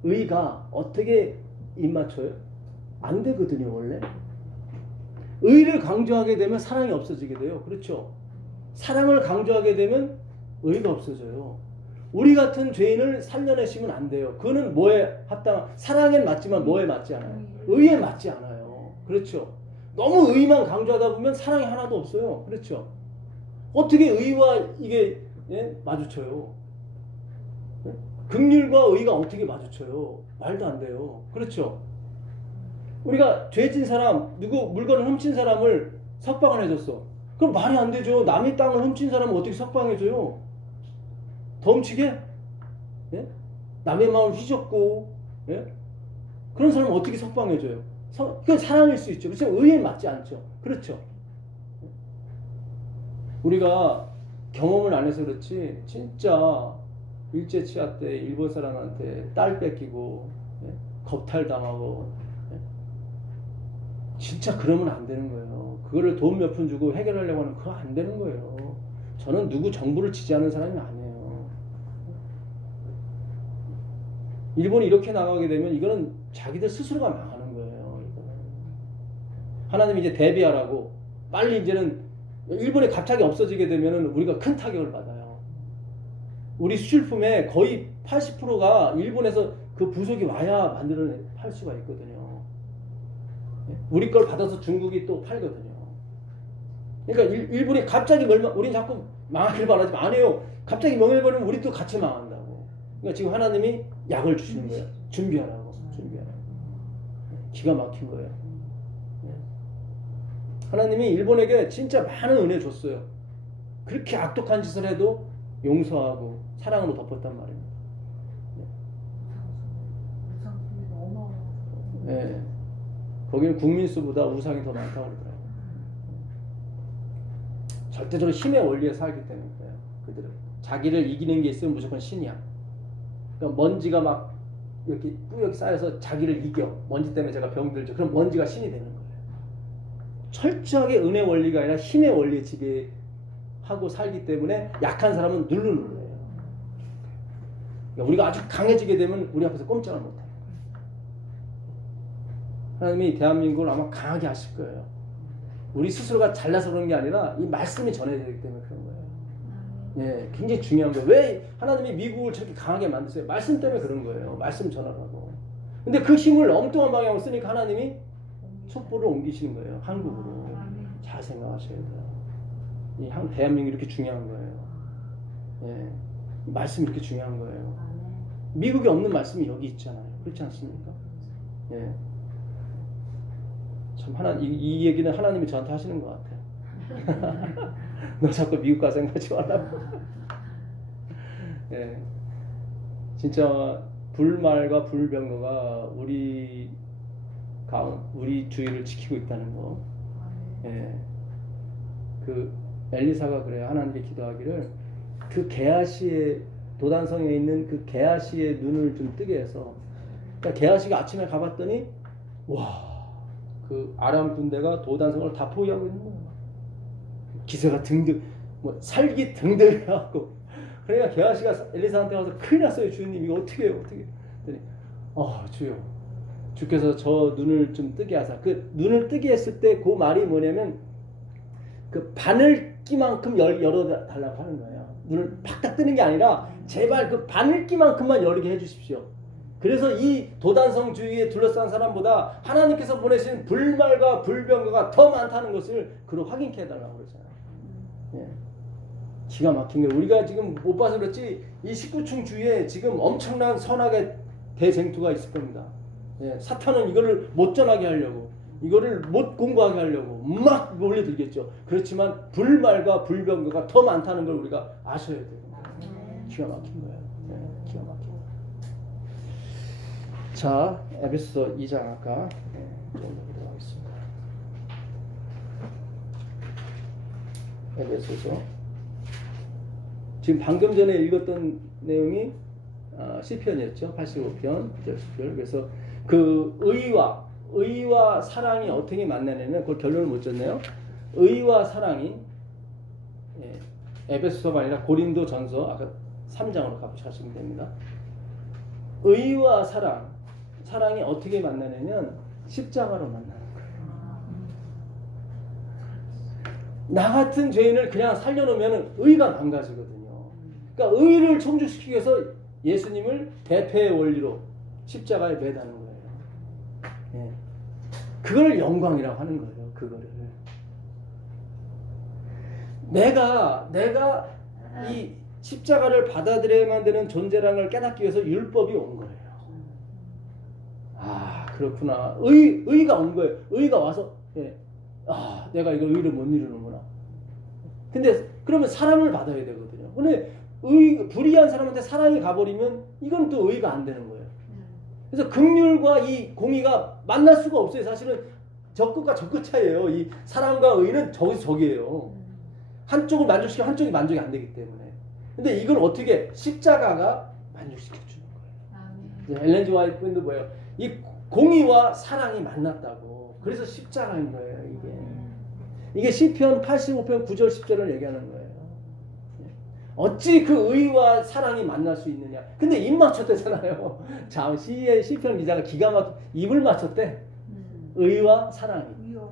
의가 어떻게 입맞춰요? 안 되거든요, 원래. 의를 강조하게 되면 사랑이 없어지게 돼요. 그렇죠? 사랑을 강조하게 되면 의가 없어져요. 우리 같은 죄인을 살려내시면 안 돼요. 그거는 뭐에 사랑에 맞지만 뭐에 맞지 않아요? 의에 맞지 않아요. 그렇죠? 너무 의만 강조하다 보면 사랑이 하나도 없어요. 그렇죠? 어떻게 의와 이게 마주쳐요? 긍휼과 의가 어떻게 마주쳐요? 말도 안 돼요. 그렇죠? 우리가 죄진 사람, 물건을 훔친 사람을 석방을 해줬어. 그럼 말이 안 되죠. 남의 땅을 훔친 사람은 어떻게 석방해줘요? 더 훔치게? 남의 마음을 휘젓고 그런 사람은 어떻게 석방해줘요? 그건 사랑일 수 있죠. 그렇지만 의에 맞지 않죠. 그렇죠? 우리가 경험을 안 해서 그렇지 진짜 일제 치하 때 일본 사람한테 딸 뺏기고 예? 겁탈 당하고 예? 진짜 그러면 안 되는 거예요. 그거를 돈 몇 푼 주고 해결하려고 하면 그거 안 되는 거예요. 저는 누구 정부를 지지하는 사람이 아니에요. 일본이 이렇게 나가게 되면 이거는 자기들 스스로가 망하는 거예요. 이거는. 하나님이 이제 대비하라고 빨리 이제는 일본이 갑자기 없어지게 되면 우리가 큰 타격을 받아요. 우리 수출품의 거의 80%가 일본에서 그 부속이 와야 만들어 팔 수가 있거든요. 우리 걸 받아서 중국이 또 팔거든요. 그러니까 일본이 갑자기 우린 자꾸 망하길 바라지 안 해요. 갑자기 명해버리면 우리 또 같이 망한다고. 그러니까 지금 하나님이 약을 주시는 거예요. 준비하라고. 기가 막힌 거예요. 하나님이 일본에게 진짜 많은 은혜 줬어요. 그렇게 악독한 짓을 해도 용서하고 사랑으로 덮었단 말입니다. 네. 거기는 국민수보다 우상이 더 많다고 그러더라고요. 절대적으로 힘의 원리에 살기 때문이에요. 그들은 자기를 이기는 게 있으면 무조건 신이야. 그러니까 먼지가 막 이렇게 뿌옇게 쌓여서 자기를 이겨. 먼지 때문에 제가 병들죠. 그럼 먼지가 신이 되는 거예요. 철저하게 은혜 원리가 아니라 힘의 원리에 지배하고 살기 때문에 약한 사람은 누르는 거예요. 그러니까 우리가 아주 강해지게 되면 우리 앞에서 꼼짝을 못해요. 하나님이 대한민국을 아마 강하게 하실 거예요. 우리 스스로가 잘나서 그런 게 아니라 이 말씀이 전해야 되기 때문에 그런 거예요. 예, 굉장히 중요한 거예요. 왜 하나님이 미국을 저렇게 강하게 만드세요? 말씀 때문에 그런 거예요. 말씀 전하라고. 근데 그 힘을 엉뚱한 방향으로 쓰니까 하나님이 촛불을 옮기시는 거예요. 한국으로. 잘 생각하셔야 돼요. 이 대한민국이 이렇게 중요한 거예요. 예, 말씀이 이렇게 중요한 거예요. 미국에 없는 말씀이 여기 있잖아요. 그렇지 않습니까? 예. 참 이 얘기는 하나님이 저한테 하시는 것 같아요. 너 자꾸 미국 가서 생각하지 말라고. 예. 진짜 불말과 불병거가 우리 주위를 지키고 있다는 거. 예. 그 엘리사가 그래요. 하나님께 기도하기를 그 게하시의 도단성에 있는 그 게하시의 눈을 좀 뜨게 해서. 그러니까 게하시가 아침에 가봤더니 와. 그 아람 군대가 도단성을 다 포위하고 있는 거예요. 기세가 등등, 뭐 살기 등등 해갖고. 그러니까 게하시가 엘리사한테 가서 큰일 났어요. 주님 이거 어떻게 해요? 어떻게? 그랬더니 주여, 주께서 저 눈을 좀 뜨게 하사. 그 눈을 뜨게 했을 때 그 말이 뭐냐면 그 바늘기만큼 열어달라고 하는 거예요. 눈을 팍딱 뜨는 게 아니라 제발 그 바늘기만큼만 열게 해주십시오. 그래서 이 도단성 주위에 둘러싼 사람보다 하나님께서 보내신 불말과 불병거가 더 많다는 것을 그로 확인케 해달라고 그러잖아요. 예. 기가 막힌 거예요. 우리가 지금 못 봐서 그렇지 이 19층 주위에 지금 엄청난 선악의 대쟁투가 있을 겁니다. 예. 사탄은 이거를 못 전하게 하려고, 이거를 못 공부하게 하려고 막 몰려들겠죠. 그렇지만 불말과 불병거가 더 많다는 걸 우리가 아셔야 돼요. 기가 막힌 거예요. 예. 기가 막힌 거예요. 자, 에베소서 2장 아까 좀 보도록 하겠습니다. 에베소서 지금 방금 전에 읽었던 내용이 시편이었죠. 85편 1절. 그래서 그 의와 사랑이 어떻게 만나냐면 그걸 결론을 못 졌네요. 의와 사랑이 에베소서가 아니라 고린도전서 아까 3장으로 가보시면 됩니다. 의와 사랑이 어떻게 만나냐면 십자가로 만나는 거예요. 나 같은 죄인을 그냥 살려놓으면 의가 망가지거든요. 그러니까 의를 충족시키기 위해서 예수님을 대패의 원리로 십자가에 매다는 거예요. 예. 그걸 영광이라고 하는 거예요. 그거를 내가 이 십자가를 받아들여야만 되는 존재라는 걸 깨닫기 위해서 율법이 온 거예요. 그렇구나. 의가 온 거예요. 의가 와서 내가 이거 의를 못 이루는구나. 근데 그러면 사랑을 받아야 되거든요. 근데 불의한 사람한테 사랑이 가버리면 이건 또 의가 안 되는 거예요. 그래서 긍휼과 이 공의가 만날 수가 없어요. 사실은 적끝과 적끝 차이예요. 이 사랑과 의는 저기서 저기예요. 한쪽을 만족시켜 한쪽이 만족이 안 되기 때문에. 근데 이걸 어떻게 십자가가 만족시켜 주는 거예요. 엘렌 지 화이트도 뭐예요? 이 공의와 사랑이 만났다고. 그래서 십자가인 거예요. 이게 시편 85편 9절 10절을 얘기하는 거예요. 어찌 그 의와 사랑이 만날 수 있느냐. 근데 입 맞췄대잖아요. 자, 시편 기자가 기가 막히게 입을 맞췄대. 의와 사랑이. 위로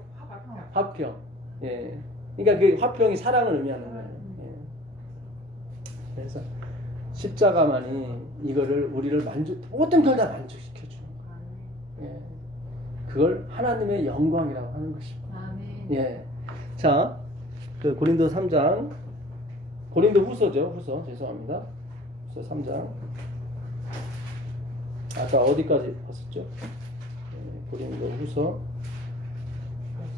화평. 예. 그러니까 그 화평이 사랑을 의미하는 거예요. 예. 그래서 십자가만이 이거를 우리를 모든 걸 다 만족시켜 주는 거예요. 예. 그걸 하나님의 영광이라고 하는 것입니다. 예. 자, 그 고린도 3장, 고린도 후서죠. 후서, 죄송합니다. 후서 3장. 아까 어디까지 봤었죠? 예, 고린도 후서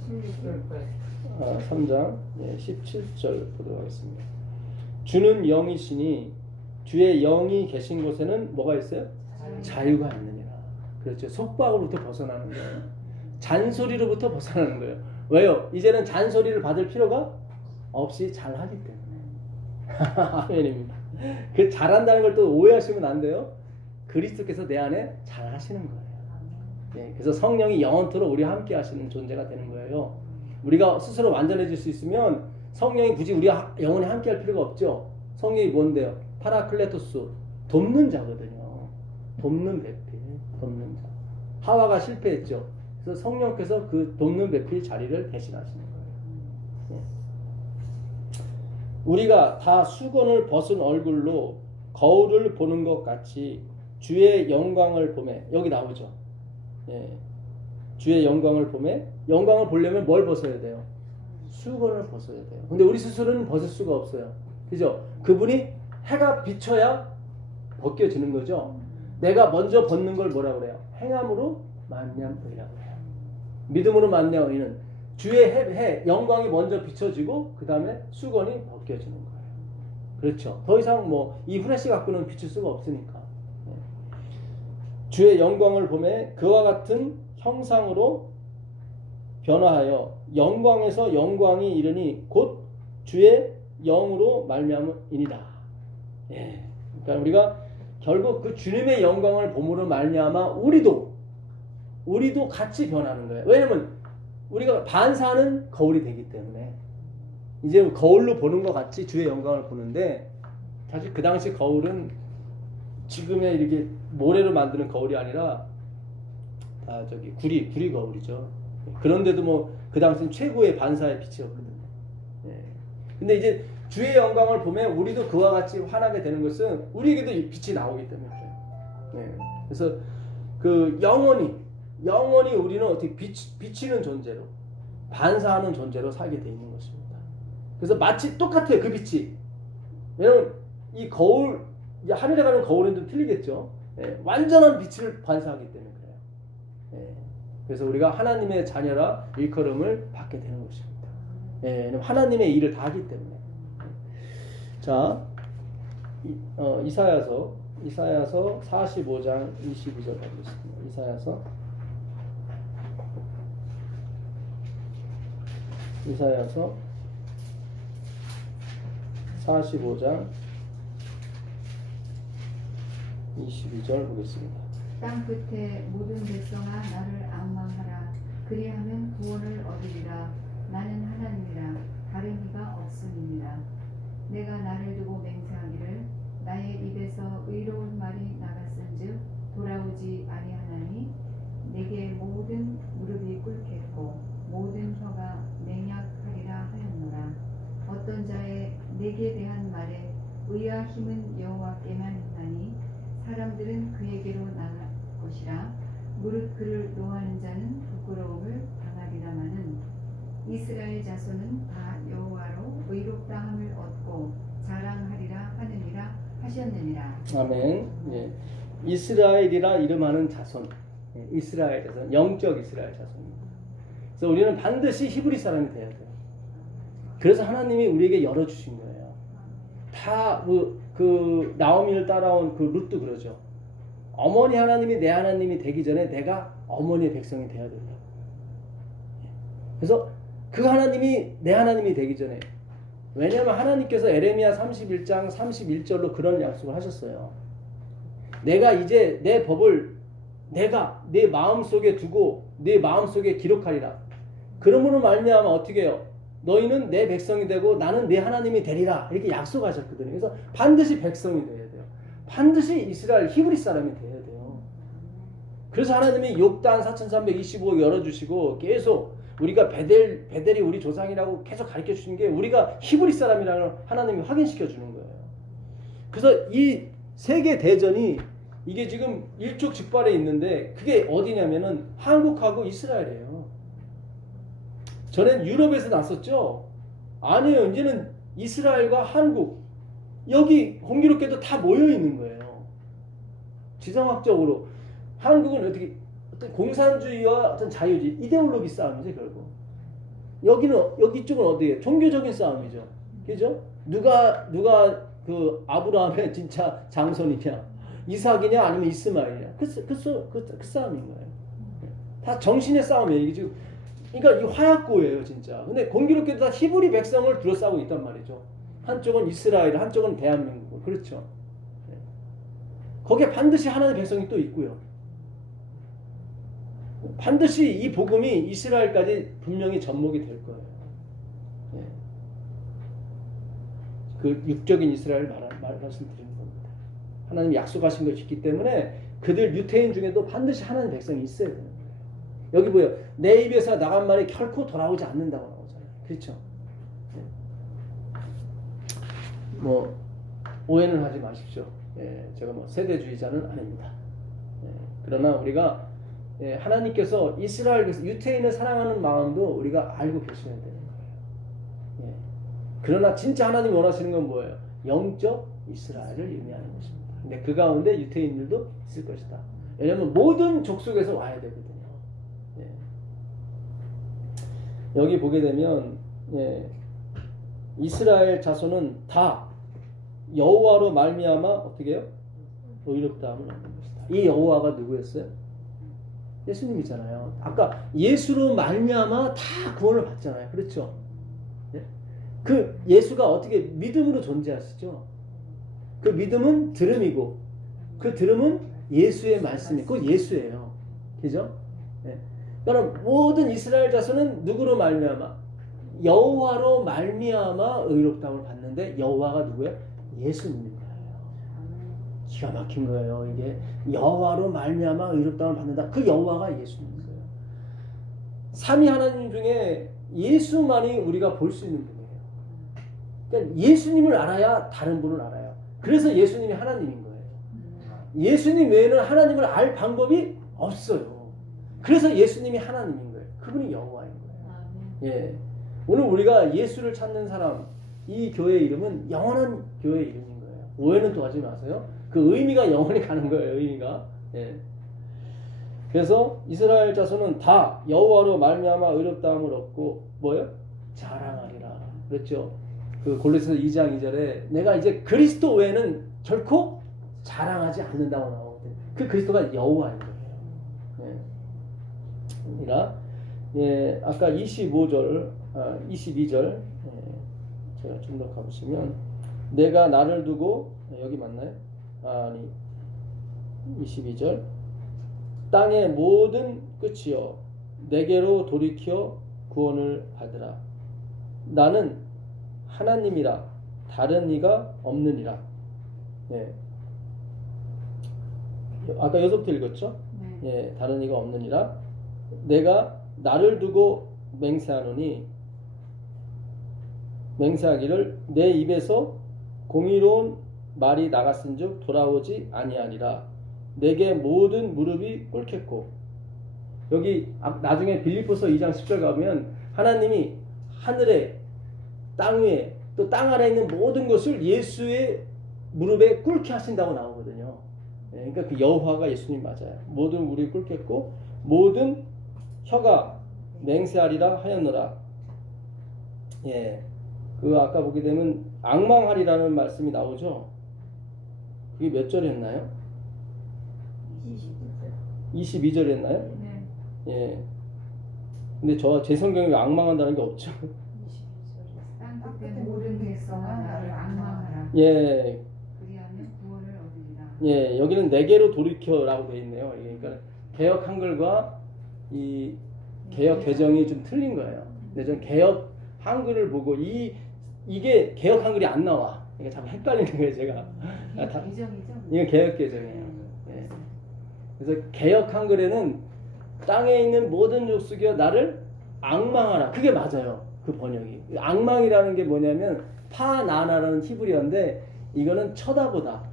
16절까지. 3장 17절 보도록 하겠습니다. 주는 영이시니 주의 영이 계신 곳에는 뭐가 있어요? 자유가 있느니라. 그렇죠. 속박으로부터 벗어나는 거예요. 잔소리로부터 벗어나는 거예요. 왜요? 이제는 잔소리를 받을 필요가 없이 잘하기 때문에. 아멘입니다. 그 잘한다는 걸 또 오해하시면 안 돼요. 그리스도께서 내 안에 잘하시는 거예요. 예, 그래서 성령이 영원토록 우리와 함께 하시는 존재가 되는 거예요. 우리가 스스로 완전해질 수 있으면 성령이 굳이 우리와 영원히 함께 할 필요가 없죠. 성령이 뭔데요? 파라클레토스, 돕는 자거든요. 돕는 배필, 돕는 자. 하와가 실패했죠. 그래서 성령께서 그 돕는 배필 자리를 대신하시는 거예요. 예. 우리가 다 수건을 벗은 얼굴로 거울을 보는 것 같이 주의 영광을 보매, 여기 나오죠. 예. 주의 영광을 보매, 영광을 보려면 뭘 벗어야 돼요? 수건을 벗어야 돼요. 근데 우리 스스로는 벗을 수가 없어요. 그죠? 그분이 해가 비쳐야 벗겨지는 거죠. 내가 먼저 벗는 걸 뭐라 그래요? 행함으로 만냥의라고 해요. 믿음으로 만냥의는 주의 해 영광이 먼저 비춰지고 그 다음에 수건이 벗겨지는 거예요. 그렇죠. 더 이상 뭐 이 후레쉬 갖고는 비출 수가 없으니까. 주의 영광을 보매 그와 같은 형상으로 변화하여 영광에서 영광이 이르니 곧 주의 영으로 말미암음이니라. 예. 그러니까 우리가 결국 그 주님의 영광을 봄으로 말미암아 우리도 같이 변하는 거예요. 왜냐면 우리가 반사하는 거울이 되기 때문에 이제 거울로 보는 것 같이 주의 영광을 보는데 사실 그 당시 거울은 지금의 이렇게 모래로 만드는 거울이 아니라 다 저기 구리 거울이죠. 그런데도 뭐 그 당시는 최고의 반사의 빛이었거든요. 예. 근데 이제 주의 영광을 보면 우리도 그와 같이 환하게 되는 것은 우리에게도 빛이 나오기 때문에 그래요. 예. 그래서 그 영원히 우리는 어떻게 비치는 존재로 반사하는 존재로 살게 돼 있는 것입니다. 그래서 마치 똑같아요. 그 빛이. 왜냐면 이 거울, 이제 하늘에 가는 거울은 좀 틀리겠죠. 예. 완전한 빛을 반사하기 때문에 그래요. 예. 그래서 우리가 하나님의 자녀라 일컬음을 받게 되는 것입니다. 예. 하나님의 일을 다 하기 때문에. 자, 이사야서 45장 22절 가보겠습니다. 이사야서 45장 22절 보겠습니다. 땅 끝에 모든 백성아 나를 앙망하라. 그리하면 구원을 얻으리라. 나는 하나님이라 다른 이가 없음이니라. 내가 나를 두고 맹세하기를 나의 입에서 의로운 말이 나갔은즉 돌아오지 아니하나니 내게 모든 무릎이 꿇겠고 모든 혀가 맹약하리라 하였노라. 어떤 자의 내게 대한 말에 의와 힘은 여호와께만 있나니 사람들은 그에게로 나갈 것이라. 무릇 그를 노하는 자는 부끄러움을 당하리라마는 이스라엘 자손은 다 여호와로 의롭다함을 얻고 자랑하리라 하느니라 하셨느니라. 아멘. 예. 이스라엘이라 이름하는 자손. 예. 이스라엘 자손, 영적 이스라엘 자손입니다. 그래서 우리는 반드시 히브리 사람이 돼야 돼요. 그래서 하나님이 우리에게 열어주신 거예요. 다 그 나오미를 따라온 그 룻도 그러죠. 어머니 하나님이 내 하나님이 되기 전에 내가 어머니의 백성이 되어야 된다. 그래서 그 하나님이 내 하나님이 되기 전에 왜냐하면 하나님께서 에레미야 31장 31절로 그런 약속을 하셨어요. 내가 이제 내 법을 내가 내 마음속에 두고 내 마음속에 기록하리라. 그러므로 말미암아 어떻게 해요? 너희는 내 백성이 되고 나는 내 하나님이 되리라. 이렇게 약속하셨거든요. 그래서 반드시 백성이 돼야 돼요. 반드시 이스라엘 히브리 사람이 돼야 돼요. 그래서 하나님이 욕단 4325 열어주시고 계속 우리가 베델이 우리 조상이라고 계속 가르쳐 주시는 게 우리가 히브리 사람이라는 하나님이 확인시켜 주는 거예요. 그래서 이 세계 대전이 이게 지금 일촉즉발에 있는데 그게 어디냐면은 한국하고 이스라엘이에요. 전엔 유럽에서 났었죠. 아니에요. 이제는 이스라엘과 한국 여기 공교롭게도 다 모여 있는 거예요. 지정학적으로 한국은 어떻게 어떤 공산주의와 어떤 자유주의 이데올로기 싸움이죠 결국. 여기 쪽은 어디예요? 종교적인 싸움이죠. 그죠? 누가 그 아브라함의 진짜 장손이냐? 이삭이냐 아니면 이스마엘이냐? 그 싸움인 거예요. 다 정신의 싸움이에요. 이게 지금 그러니까 이 화약고예요 진짜. 근데 공교롭게도 다 히브리 백성을 둘러싸고 있단 말이죠. 한쪽은 이스라엘, 한쪽은 대한민국. 그렇죠. 거기에 반드시 하나님의 백성이 또 있고요. 반드시 이 복음이 이스라엘까지 분명히 접목이 될 거예요. 그 육적인 이스라엘 말씀드리는 겁니다. 하나님이 약속하신 것이 있기 때문에 그들 유태인 중에도 반드시 하나님의 백성이 있어야 되는 거예요. 여기 뭐예요? 내 입에서 나간 말이 결코 돌아오지 않는다고 나오잖아요. 그렇죠? 뭐 오해는 하지 마십시오. 제가 뭐 세대주의자는 아닙니다. 그러나 우리가 하나님께서 이스라엘에서 유태인을 사랑하는 마음도 우리가 알고 계셔야 되는 거예요. 그러나 진짜 하나님이 원하시는 건 뭐예요? 영적 이스라엘을 의미하는 것입니다. 근데 그 가운데 유태인들도 있을 것이다. 왜냐하면 모든 족속에서 와야 되거든요. 여기 보게 되면 이스라엘 자손은 다 여호와로 말미암아 어떻게 해요? 의롭다함을 얻는 것이다. 이 여호와가 누구였어요? 예수님이잖아요. 아까 예수로 말미암아 다 구원을 받잖아요. 그렇죠? 그 예수가 어떻게 믿음으로 존재하시죠? 그 믿음은 들음이고 그 들음은 예수의 말씀이 그 예수예요. 그죠? 그러니까 모든 이스라엘 자손은 누구로 말미암아? 여호와로 말미암아 의롭다함을 받는데 여호와가 누구예요? 예수님인 거예요. 기가 막힌 거예요. 이게 여호와로 말미암아 의롭다함을 받는다. 그 여호와가 예수님인 거예요. 삼위 하나님 중에 예수만이 우리가 볼 수 있는 분이에요. 그러니까 예수님을 알아야 다른 분을 알아요. 그래서 예수님이 하나님인 거예요. 예수님 외에는 하나님을 알 방법이 없어요. 그래서 예수님이 하나님인 거예요. 그분이 여호와인 거예요. 오늘 우리가 예수를 찾는 사람, 이 교회의 이름은 영원한 교회의 이름인 거예요. 오해는 또 하지 마세요. 그 의미가 영원히 가는 거예요. 의미가. 그래서 이스라엘 자손은 다 여호와로 말미암아 의롭다함을 얻고 뭐예요? 자랑하리라. 그렇죠. 그 골로새서 2장 2절에 내가 이제 그리스도 외에는 결코 자랑하지 않는다고 나오거든요. 그 그리스도가 여호와인 거예요. 아까 22절 제가 좀 더 가보시면 내가 나를 두고 여기 맞나요? 아니 22절 땅의 모든 끝이여 내게로 돌이켜 구원을 받으라. 나는 하나님이라 다른 이가 없느니라. 아까 6부터 읽었죠? 다른 이가 없느니라. 내가 나를 두고 맹세하노니 맹세하기를 내 입에서 공의로운 말이 나갔은즉 돌아오지 아니하리라. 내게 모든 무릎이 꿇겠고. 여기 나중에 빌립보서 2장 10절 가면 하나님이 하늘에 땅 위에 또 땅 아래에 있는 모든 것을 예수의 무릎에 꿇게 하신다고 나오거든요. 그러니까 그 여호와가 예수님 맞아요. 모든 무릎이 꿇겠고 모든 혀가 맹세하리라 하였노라. 그 아까 보게 되면 앙망하리라는 말씀이 나오죠. 그게 몇 절이었나요? 22절이었나요? 근데 제 성경에 왜 앙망한다는 게 없죠? 땅 끝에 모든 예, 그리하면 구원을 얻으리라. 예, 여기는 내게로 돌이켜라고 되어 있네요. 예, 그러니까 개역 한글과 이 개역 개정이 좀 틀린 거예요. 근데 전 개역 한글을 보고 이게 개역 한글이 안 나와. 이게 참 헷갈리는 거예요, 제가. 이게 다- 개정이죠? 이건 개역 개정이에요. 예. 그래서 개역 한글에는 땅에 있는 모든 족속이여 나를 앙망하라. 그게 맞아요. 그 번역이. 앙망이라는 게 뭐냐면 파나나라는 히브리어인데 이거는 쳐다보다,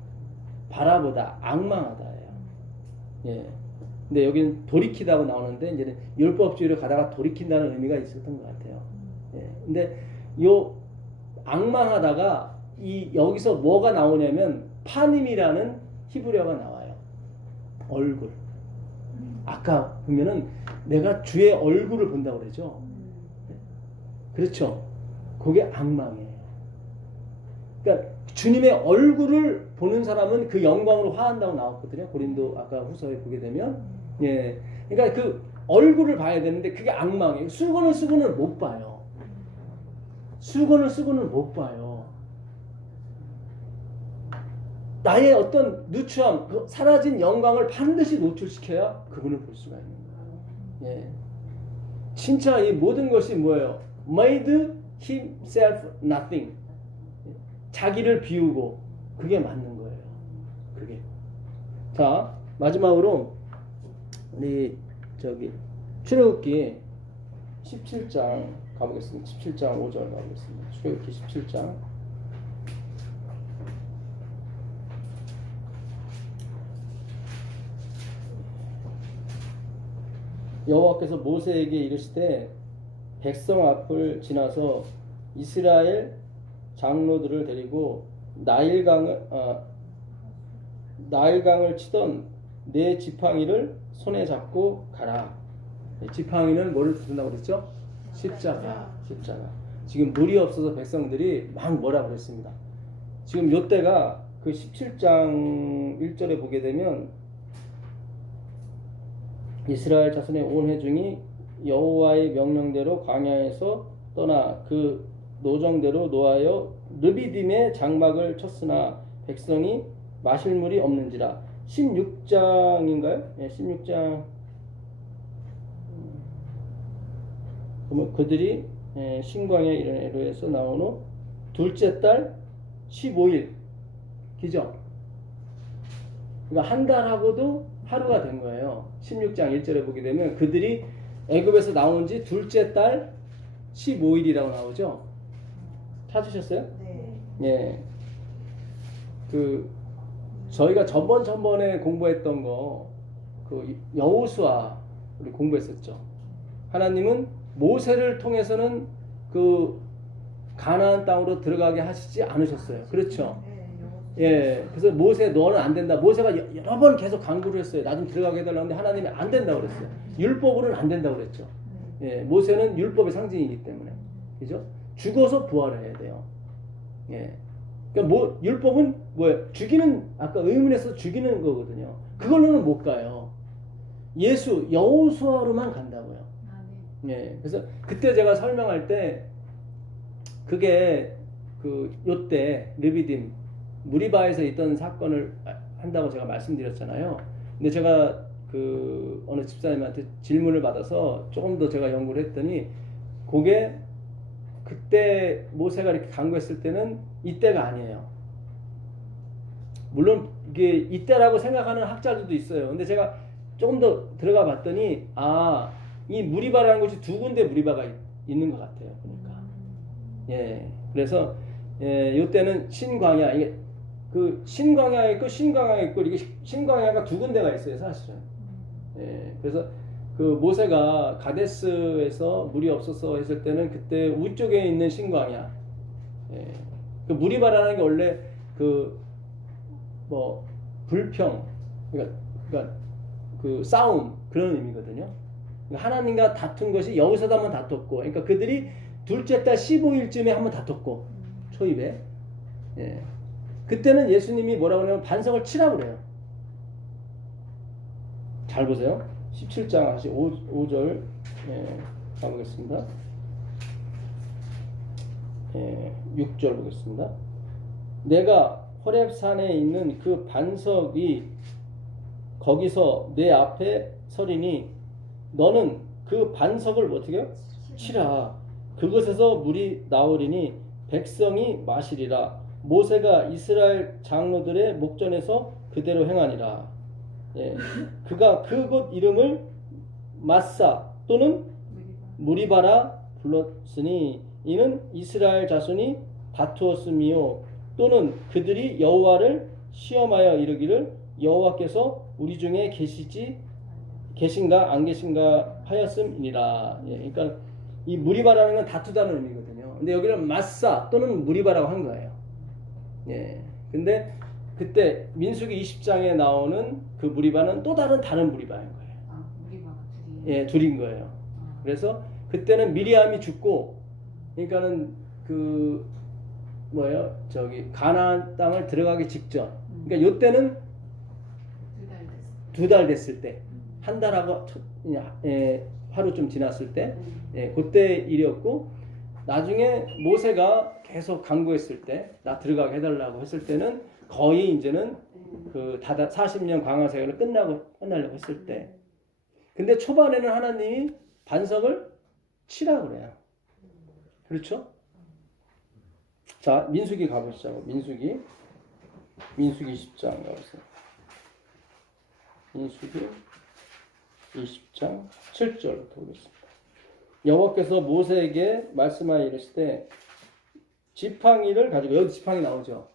바라보다, 앙망하다예요. 예. 근데 여기는 돌이키다고 나오는데 이제는 율법주의로 가다가 돌이킨다는 의미가 있었던 것 같아요. 예. 근데 요 앙망하다가 여기서 뭐가 나오냐면 파님이라는 히브리어가 나와요. 얼굴. 아까 보면은 내가 주의 얼굴을 본다고 그러죠. 그렇죠. 그게 앙망이에요. 그러니까 주님의 얼굴을 보는 사람은 그 영광으로 화한다고 나왔거든요. 고린도 아까 후서에 보게 되면. 예. 그러니까 그 얼굴을 봐야 되는데 그게 앙망이에요. 수건을 못 봐요. 수건을 못 봐요. 나의 어떤 누추함, 그 사라진 영광을 반드시 노출시켜야 그분을 볼 수가 있는 거예요. 예. 진짜 이 모든 것이 뭐예요? Made himself nothing. 자기를 비우고 그게 맞는 거예요. 그게. 자, 마지막으로 우리 출애굽기 17장 가보겠습니다. 17장 5절 가보겠습니다. 출애굽기 17장. 여호와께서 모세에게 이르시되 백성 앞을 지나서 이스라엘 장로들을 데리고 나일강을 치던 네 지팡이를 손에 잡고 가라. 지팡이는 뭐를 든다고 그랬죠? 십자가. 지금 물이 없어서 백성들이 막 뭐라고 그랬습니다. 지금 요때가 그 17장 1절에 보게 되면 이스라엘 자손의 온 회중이 여호와의 명령대로 광야에서 떠나 그 노정대로 노하여 르비딤의 장막을 쳤으나 백성이 마실 물이 없는지라. 16장인가요? 네, 16장. 그러면 그들이 신광야 이르러에서 나온 후 둘째 달 15일 기죠? 그러니까 한 달하고도 하루가 된 거예요. 16장 1절에 보게 되면 그들이 애굽에서 나온 지 둘째 달 15일이라고 나오죠. 찾으셨어요? 네. 예. 저희가 전번에 공부했던 여호수아 우리 공부했었죠. 하나님은 모세를 통해서는 그 가나안 땅으로 들어가게 하시지 않으셨어요. 그렇죠? 예. 그래서 모세 너는 안 된다. 모세가 여러 번 계속 강구를 했어요. 나 좀 들어가게 해달라는데 하나님이 안 된다고 그랬어요. 율법으로는 안 된다고 그랬죠. 예. 모세는 율법의 상징이기 때문에. 그죠? 죽어서 부활을 해야 돼요. 예. 그러니까 율법은 뭐예요? 아까 의문에서 죽이는 거거든요. 그걸로는 못 가요. 여호수아로만 간다고요. 예. 그래서 그때 제가 설명할 때 그게 요때 르비딤 무리바에서 있던 사건을 한다고 제가 말씀드렸잖아요. 근데 제가 어느 집사님한테 질문을 받아서 조금 더 제가 연구를 했더니 그게 그때 모세가 이렇게 강구했을 때는 이때가 아니에요. 물론 이게 이때라고 생각하는 학자들도 있어요. 근데 제가 조금 더 들어가 봤더니 이 무리바라는 곳이 두 군데 무리바가 있는 것 같아요. 그러니까 예, 그래서 요때는 신광야 이게 신광야 있고 신광야 있고 이게 신광야가 두 군데가 있어요, 사실은. 예, 그래서 모세가 가데스에서 물이 없어서 했을 때는 그때 우쪽에 있는 신광야. 예, 무리바라는 게 원래 불평, 그러니까 싸움 그런 의미거든요. 그러니까 하나님과 다툰 것이 여기서도 한번 다퉜고, 그러니까 그들이 둘째 달 15일쯤에 한번 다퉜고 초입에. 예. 그때는 예수님이 뭐라고 하냐면 반석을 치라고 그래요. 잘 보세요. 17장 5절 가보겠습니다. 6절 보겠습니다. 내가 호렙산에 있는 그 반석이 거기서 내 앞에 서리니 너는 그 반석을 어떻게 해요? 치라. 그것에서 물이 나오리니 백성이 마시리라. 모세가 이스라엘 장로들의 목전에서 그대로 행하니라. 예. 그가 그곳 이름을 마사 또는 무리바라 불렀으니 이는 이스라엘 자손이 다투었음이요 또는 그들이 여호와를 시험하여 이르기를 여호와께서 우리 중에 계신가 안 계신가 하였음이니라. 예. 그러니까 이 무리바라는 건 다투다는 의미거든요. 근데 여기는 마사 또는 무리바라고 한 거예요. 예. 근데 그때 민수기 20장에 나오는 그 무리바는 또 다른 무리바인 거예요. 아, 우리가 둘이. 예, 둘인 거예요. 그래서 그때는 미리암이 죽고, 그러니까는 그 뭐예요? 저기 가나안 땅을 들어가기 직전. 그러니까 요 때는 2달 됐어. 2달 됐을 때, 한 달하고 하루 좀 지났을 때, 예, 그때 일이었고, 나중에 모세가 계속 강구했을 때, 나 들어가게 해달라고 했을 때는 거의 이제는 그 40년 광야 생활을 끝나려고 했을 때. 근데 초반에는 하나님이 반석을 치라 그래요. 그렇죠? 자, 민수기 가보시죠. 민수기 10장 가보세요. 민수기 20장 7절부터 보겠습니다. 여호와께서 모세에게 말씀하여 이르시되 지팡이를 가지고, 여기 지팡이 나오죠.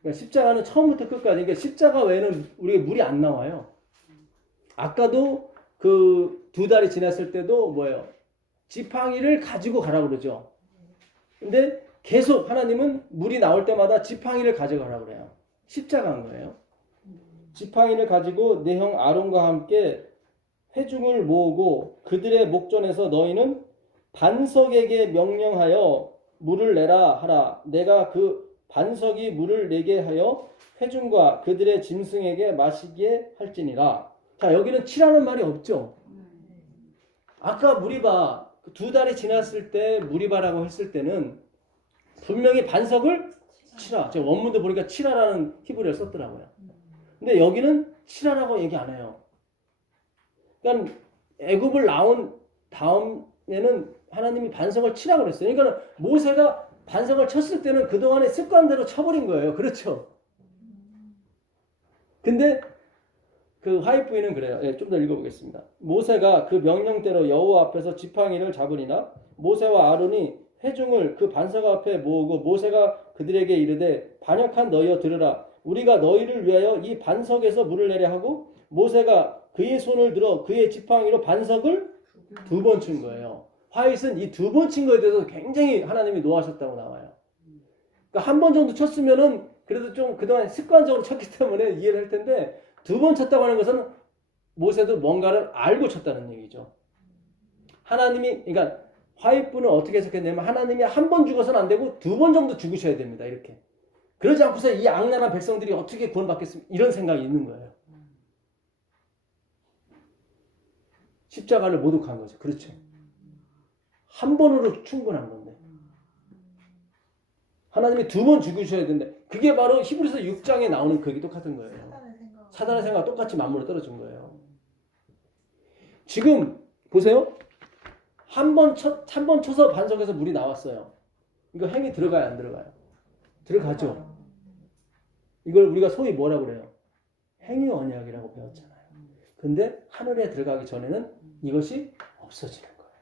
그러니까 십자가는 처음부터 끝까지, 그러니까 십자가 외에는 우리가 물이 안 나와요. 아까도 그 2달이 지났을 때도 뭐예요? 지팡이를 가지고 가라고 그러죠. 근데 계속 하나님은 물이 나올 때마다 지팡이를 가져가라고 그래요. 십자가인 거예요. 지팡이를 가지고 내 형 아론과 함께 회중을 모으고 그들의 목전에서 너희는 반석에게 명령하여 물을 내라 하라. 내가 그 반석이 물을 내게 하여 회중과 그들의 짐승에게 마시게 할지니라. 자, 여기는 치라는 말이 없죠. 아까 무리바 2달이 지났을 때 무리바라고 했을 때는 분명히 반석을 치라. 제가 원문도 보니까 치라라는 히브리어를 썼더라고요. 근데 여기는 치라라고 얘기 안 해요. 그러니까 애굽을 나온 다음에는 하나님이 반석을 치라고 그랬어요. 그러니까 모세가 반석을 쳤을 때는 그동안의 습관대로 쳐버린 거예요. 그렇죠? 근데 그 화이프이는 그래요. 예, 좀 더 읽어보겠습니다. 모세가 그 명령대로 여호와 앞에서 지팡이를 잡으니라. 모세와 아론이 회중을 그 반석 앞에 모으고 모세가 그들에게 이르되 반역한 너희여 들으라. 우리가 너희를 위하여 이 반석에서 물을 내려 하고 모세가 그의 손을 들어 그의 지팡이로 반석을 2번 친 거예요. 화잇은 이 2번 친 거에 대해서 굉장히 하나님이 노하셨다고 나와요. 그러니까 한 번 정도 쳤으면은 그래도 좀 그동안 습관적으로 쳤기 때문에 이해를 할 텐데 2번 쳤다고 하는 것은 모세도 뭔가를 알고 쳤다는 얘기죠. 하나님이, 그러니까 화잇부는 어떻게 해석했냐면 하나님이 한 번 죽어서는 안 되고 2번 정도 죽으셔야 됩니다. 이렇게. 그러지 않고서 이 악랄한 백성들이 어떻게 구원받겠습니까? 이런 생각이 있는 거예요. 십자가를 모독한 거죠. 그렇죠. 한 번으로 충분한 건데. 하나님이 2번 죽으셔야 되는데 그게 바로 히브리서 6장에 나오는 그게 똑같은 거예요. 사단의 생각과 똑같이 맞물어 떨어진 거예요. 지금 보세요. 한 번 쳐서 반석에서 물이 나왔어요. 이거 행이 들어가요, 안 들어가요? 들어가죠. 이걸 우리가 소위 뭐라고 그래요? 행위 언약이라고 배웠잖아요. 근데 하늘에 들어가기 전에는 이것이 없어지는 거예요.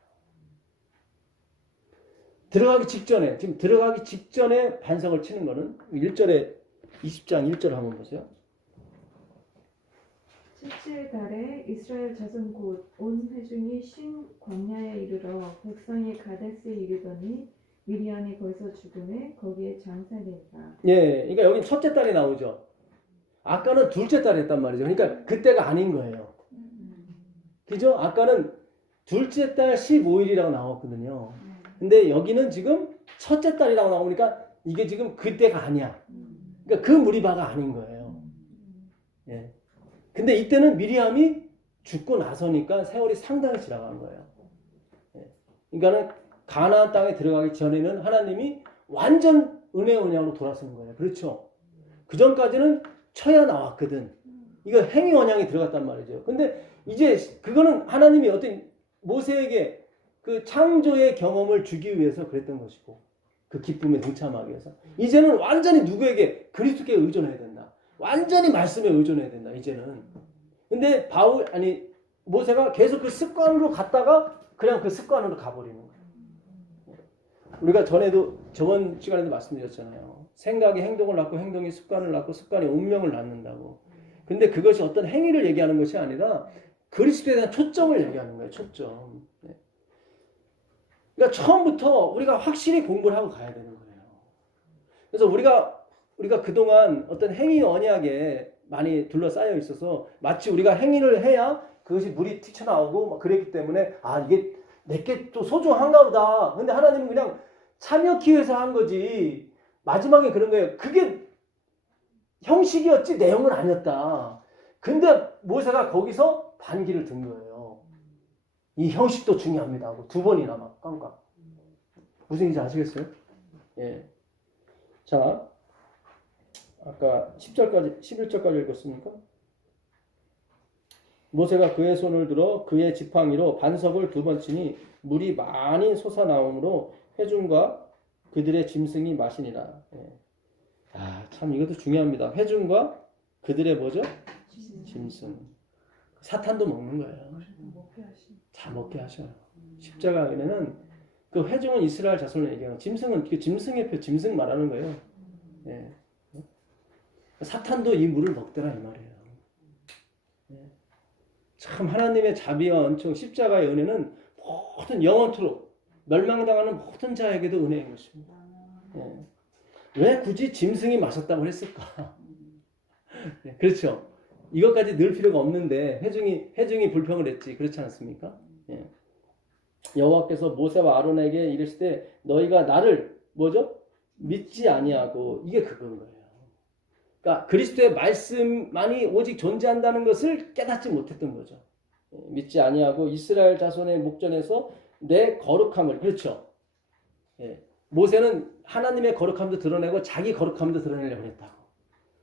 들어가기 직전에, 지금 들어가기 직전에 반석을 치는 거는 1절에 20장 1절 한번 보세요. 첫째 달에 이스라엘 자손 곧 온 회중이 신 광야에 이르러 백성이 가데스에 이르더니 미리암이 거기서 죽음에 거기에 장사되니라. 예, 그러니까 여기 첫째 달이 나오죠. 아까는 둘째 달이 했단 말이죠. 그러니까 그때가 아닌 거예요. 그죠? 아까는 둘째 달 15일이라고 나왔거든요. 근데 여기는 지금 첫째 달이라고 나오니까 이게 지금 그때가 아니야. 그러니까 그 무리바가 아닌 거예요. 예. 근데 이때는 미리암이 죽고 나서니까 세월이 상당히 지나간 거예요. 예. 그러니까는 가나안 땅에 들어가기 전에는 하나님이 완전 은혜 언약으로 돌아서는 거예요. 그렇죠? 그 전까지는 쳐야 나왔거든. 이거 행위 언약이 들어갔단 말이죠. 근데 이제 그거는 하나님이 어떤 모세에게 그 창조의 경험을 주기 위해서 그랬던 것이고, 그 기쁨에 동참하기 위해서. 이제는 완전히 누구에게? 그리스도께 의존해야 된다. 완전히 말씀에 의존해야 된다. 이제는. 근데 모세가 계속 그 습관으로 갔다가 그냥 그 습관으로 가버리는 거예요. 우리가 저번 시간에도 말씀드렸잖아요. 생각이 행동을 낳고 행동이 습관을 낳고 습관이 운명을 낳는다고. 근데 그것이 어떤 행위를 얘기하는 것이 아니라 그리스도에 대한 초점을 얘기하는 거예요. 초점. 그러니까 처음부터 우리가 확실히 공부를 하고 가야 되는 거예요. 그래서 우리가 그동안 어떤 행위 언약에 많이 둘러싸여 있어서 마치 우리가 행위를 해야 그것이 물이 튀쳐나오고 막 그랬기 때문에 이게 내게 또 소중한가 보다. 근데 하나님은 그냥 참여하기 위해서 한 거지. 마지막에 그런 거예요. 그게 형식이었지 내용은 아니었다. 근데 모세가 거기서 반기를 든 거예요. 이 형식도 중요합니다 하고 2번이나 막 깡깡. 무슨 얘기인지 아시겠어요? 예. 자, 아까 10절까지 11절까지 읽었습니까? 모세가 그의 손을 들어 그의 지팡이로 반석을 2번 치니 물이 많이 솟아나오므로 회중과 그들의 짐승이 마시니라. 예. 참 이것도 중요합니다. 회중과 그들의 뭐죠? 짐승. 사탄도 먹는 거예요. 다 먹게 하셔요. 십자가에는 그 회중은 이스라엘 자손을 얘기하고 짐승은 그 짐승의 표, 짐승 말하는 거예요. 예. 사탄도 이 물을 먹더라 이 말이에요. 예. 참 하나님의 자비와 은총, 십자가의 은혜는 모든 영원토록 멸망당하는 모든 자에게도 은혜인 것입니다. 예. 왜 굳이 짐승이 마셨다고 했을까? 예. 그렇죠. 이것까지 넣을 필요가 없는데 회중이 불평을 했지. 그렇지 않습니까? 예. 여호와께서 모세와 아론에게 이르시되 너희가 나를 뭐죠? 믿지 아니하고 이게 그건 거예요. 그러니까 그리스도의 말씀만이 오직 존재한다는 것을 깨닫지 못했던 거죠. 예. 믿지 아니하고 이스라엘 자손의 목전에서 내 거룩함을 그렇죠. 예. 모세는 하나님의 거룩함도 드러내고 자기 거룩함도 드러내려고 했다고.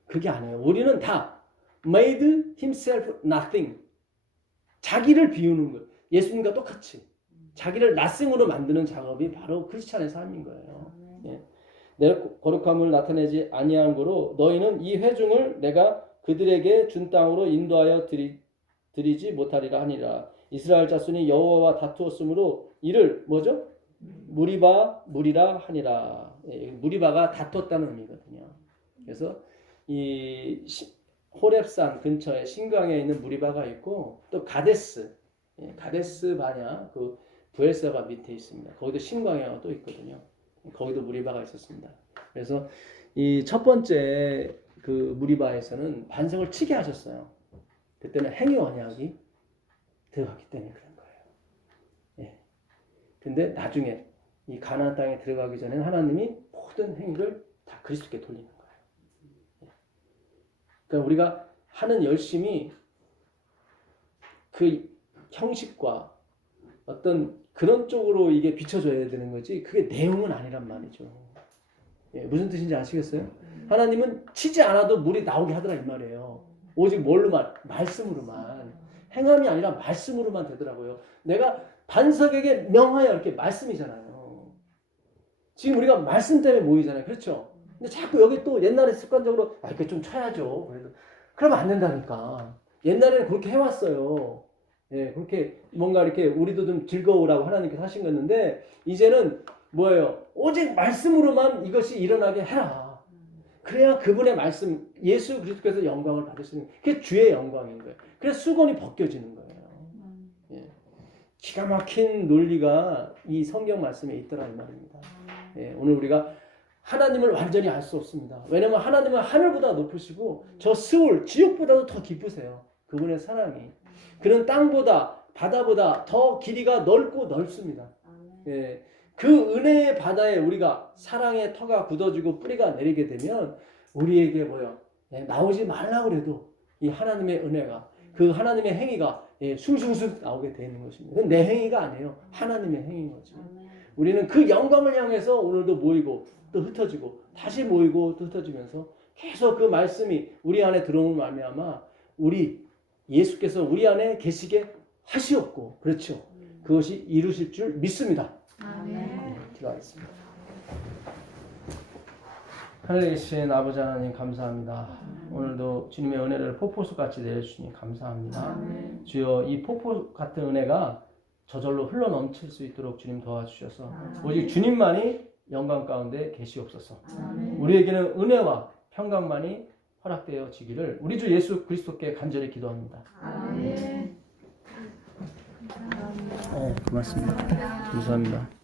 그게 아니에요. 우리는 다 made himself nothing. 자기를 비우는 것. 예수님과 똑같이. 자기를 nothing으로 만드는 작업이 바로 크리스찬의 삶인 거예요. 예. 내 거룩함을 나타내지 아니한 거로 너희는 이 회중을 내가 그들에게 준 땅으로 인도하여 드리지 못하리라 하니라. 이스라엘 자손이 여호와와 다투었으므로 이를 뭐죠? 무리라 하니라. 예, 무리바가 다퉜다는 의미거든요. 그래서 이 호렙산 근처에 신강에 있는 무리바가 있고 또 가데스 바냐 그 부엘세바 밑에 있습니다. 거기도 신광야가 또 있거든요. 거기도 무리바가 있었습니다. 그래서 이 첫 번째 그 무리바에서는 반석을 치게 하셨어요. 그때는 행위 언약이 들어갔기 때문에 그런 거예요. 예. 근데 나중에 이 가나안 땅에 들어가기 전에는 하나님이 모든 행위를 다 그리스도께 돌리는 거예요. 그러니까 우리가 하는 열심이 그 형식과 어떤 그런 쪽으로 이게 비춰져야 되는 거지 그게 내용은 아니란 말이죠. 예, 무슨 뜻인지 아시겠어요? 하나님은 치지 않아도 물이 나오게 하더라 이 말이에요. 오직 뭘로만? 말씀으로만. 행함이 아니라 말씀으로만 되더라고요. 내가 반석에게 명하여 이렇게 말씀이잖아요. 지금 우리가 말씀 때문에 모이잖아요. 그렇죠? 근데 자꾸 여기 또 옛날에 습관적으로 이렇게 좀 쳐야죠. 그래도 그러면 안 된다니까. 옛날에는 그렇게 해왔어요. 예, 그렇게 뭔가 이렇게 우리도 좀 즐거우라고 하나님께서 하신 건데 이제는 뭐예요? 오직 말씀으로만 이것이 일어나게 해라. 그래야 그분의 말씀, 예수 그리스도께서 영광을 받으시는 그게 주의 영광인 거예요. 그래서 수건이 벗겨지는 거예요. 예. 기가 막힌 논리가 이 성경 말씀에 있더라 이 말입니다. 예, 오늘 우리가 하나님을 완전히 알 수 없습니다. 왜냐하면 하나님은 하늘보다 높으시고 저 스울, 지옥보다도 더 깊으세요. 그분의 사랑이. 그는 땅보다 바다보다 더 길이가 넓고 넓습니다. 예, 그 은혜의 바다에 우리가 사랑의 터가 굳어지고 뿌리가 내리게 되면 우리에게 뭐요? 예, 나오지 말라고 그래도 이 하나님의 은혜가 그 하나님의 행위가 예, 숭숭숭 나오게 되는 것입니다. 그건 내 행위가 아니에요. 하나님의 행위인 거죠. 우리는 그 영광을 향해서 오늘도 모이고 또 흩어지고 다시 모이고 또 흩어지면서 계속 그 말씀이 우리 안에 들어오는 말미암아 우리 예수께서 우리 안에 계시게 하시옵고 그렇죠. 그것이 이루실 줄 믿습니다. 아멘. 기도하겠습니다. 하늘에 계신 아버지 하나님 감사합니다. 오늘도 주님의 은혜를 폭포수같이 내려주시니 감사합니다. 주여 이 폭포 같은 은혜가 저절로 흘러넘칠 수 있도록 주님 도와주셔서 오직 주님만이 영광 가운데 계시옵소서. 우리에게는 은혜와 평강만이 허락되어지기를 우리 주 예수 그리스도께 간절히 기도합니다. 아멘. 고맙습니다. 감사합니다.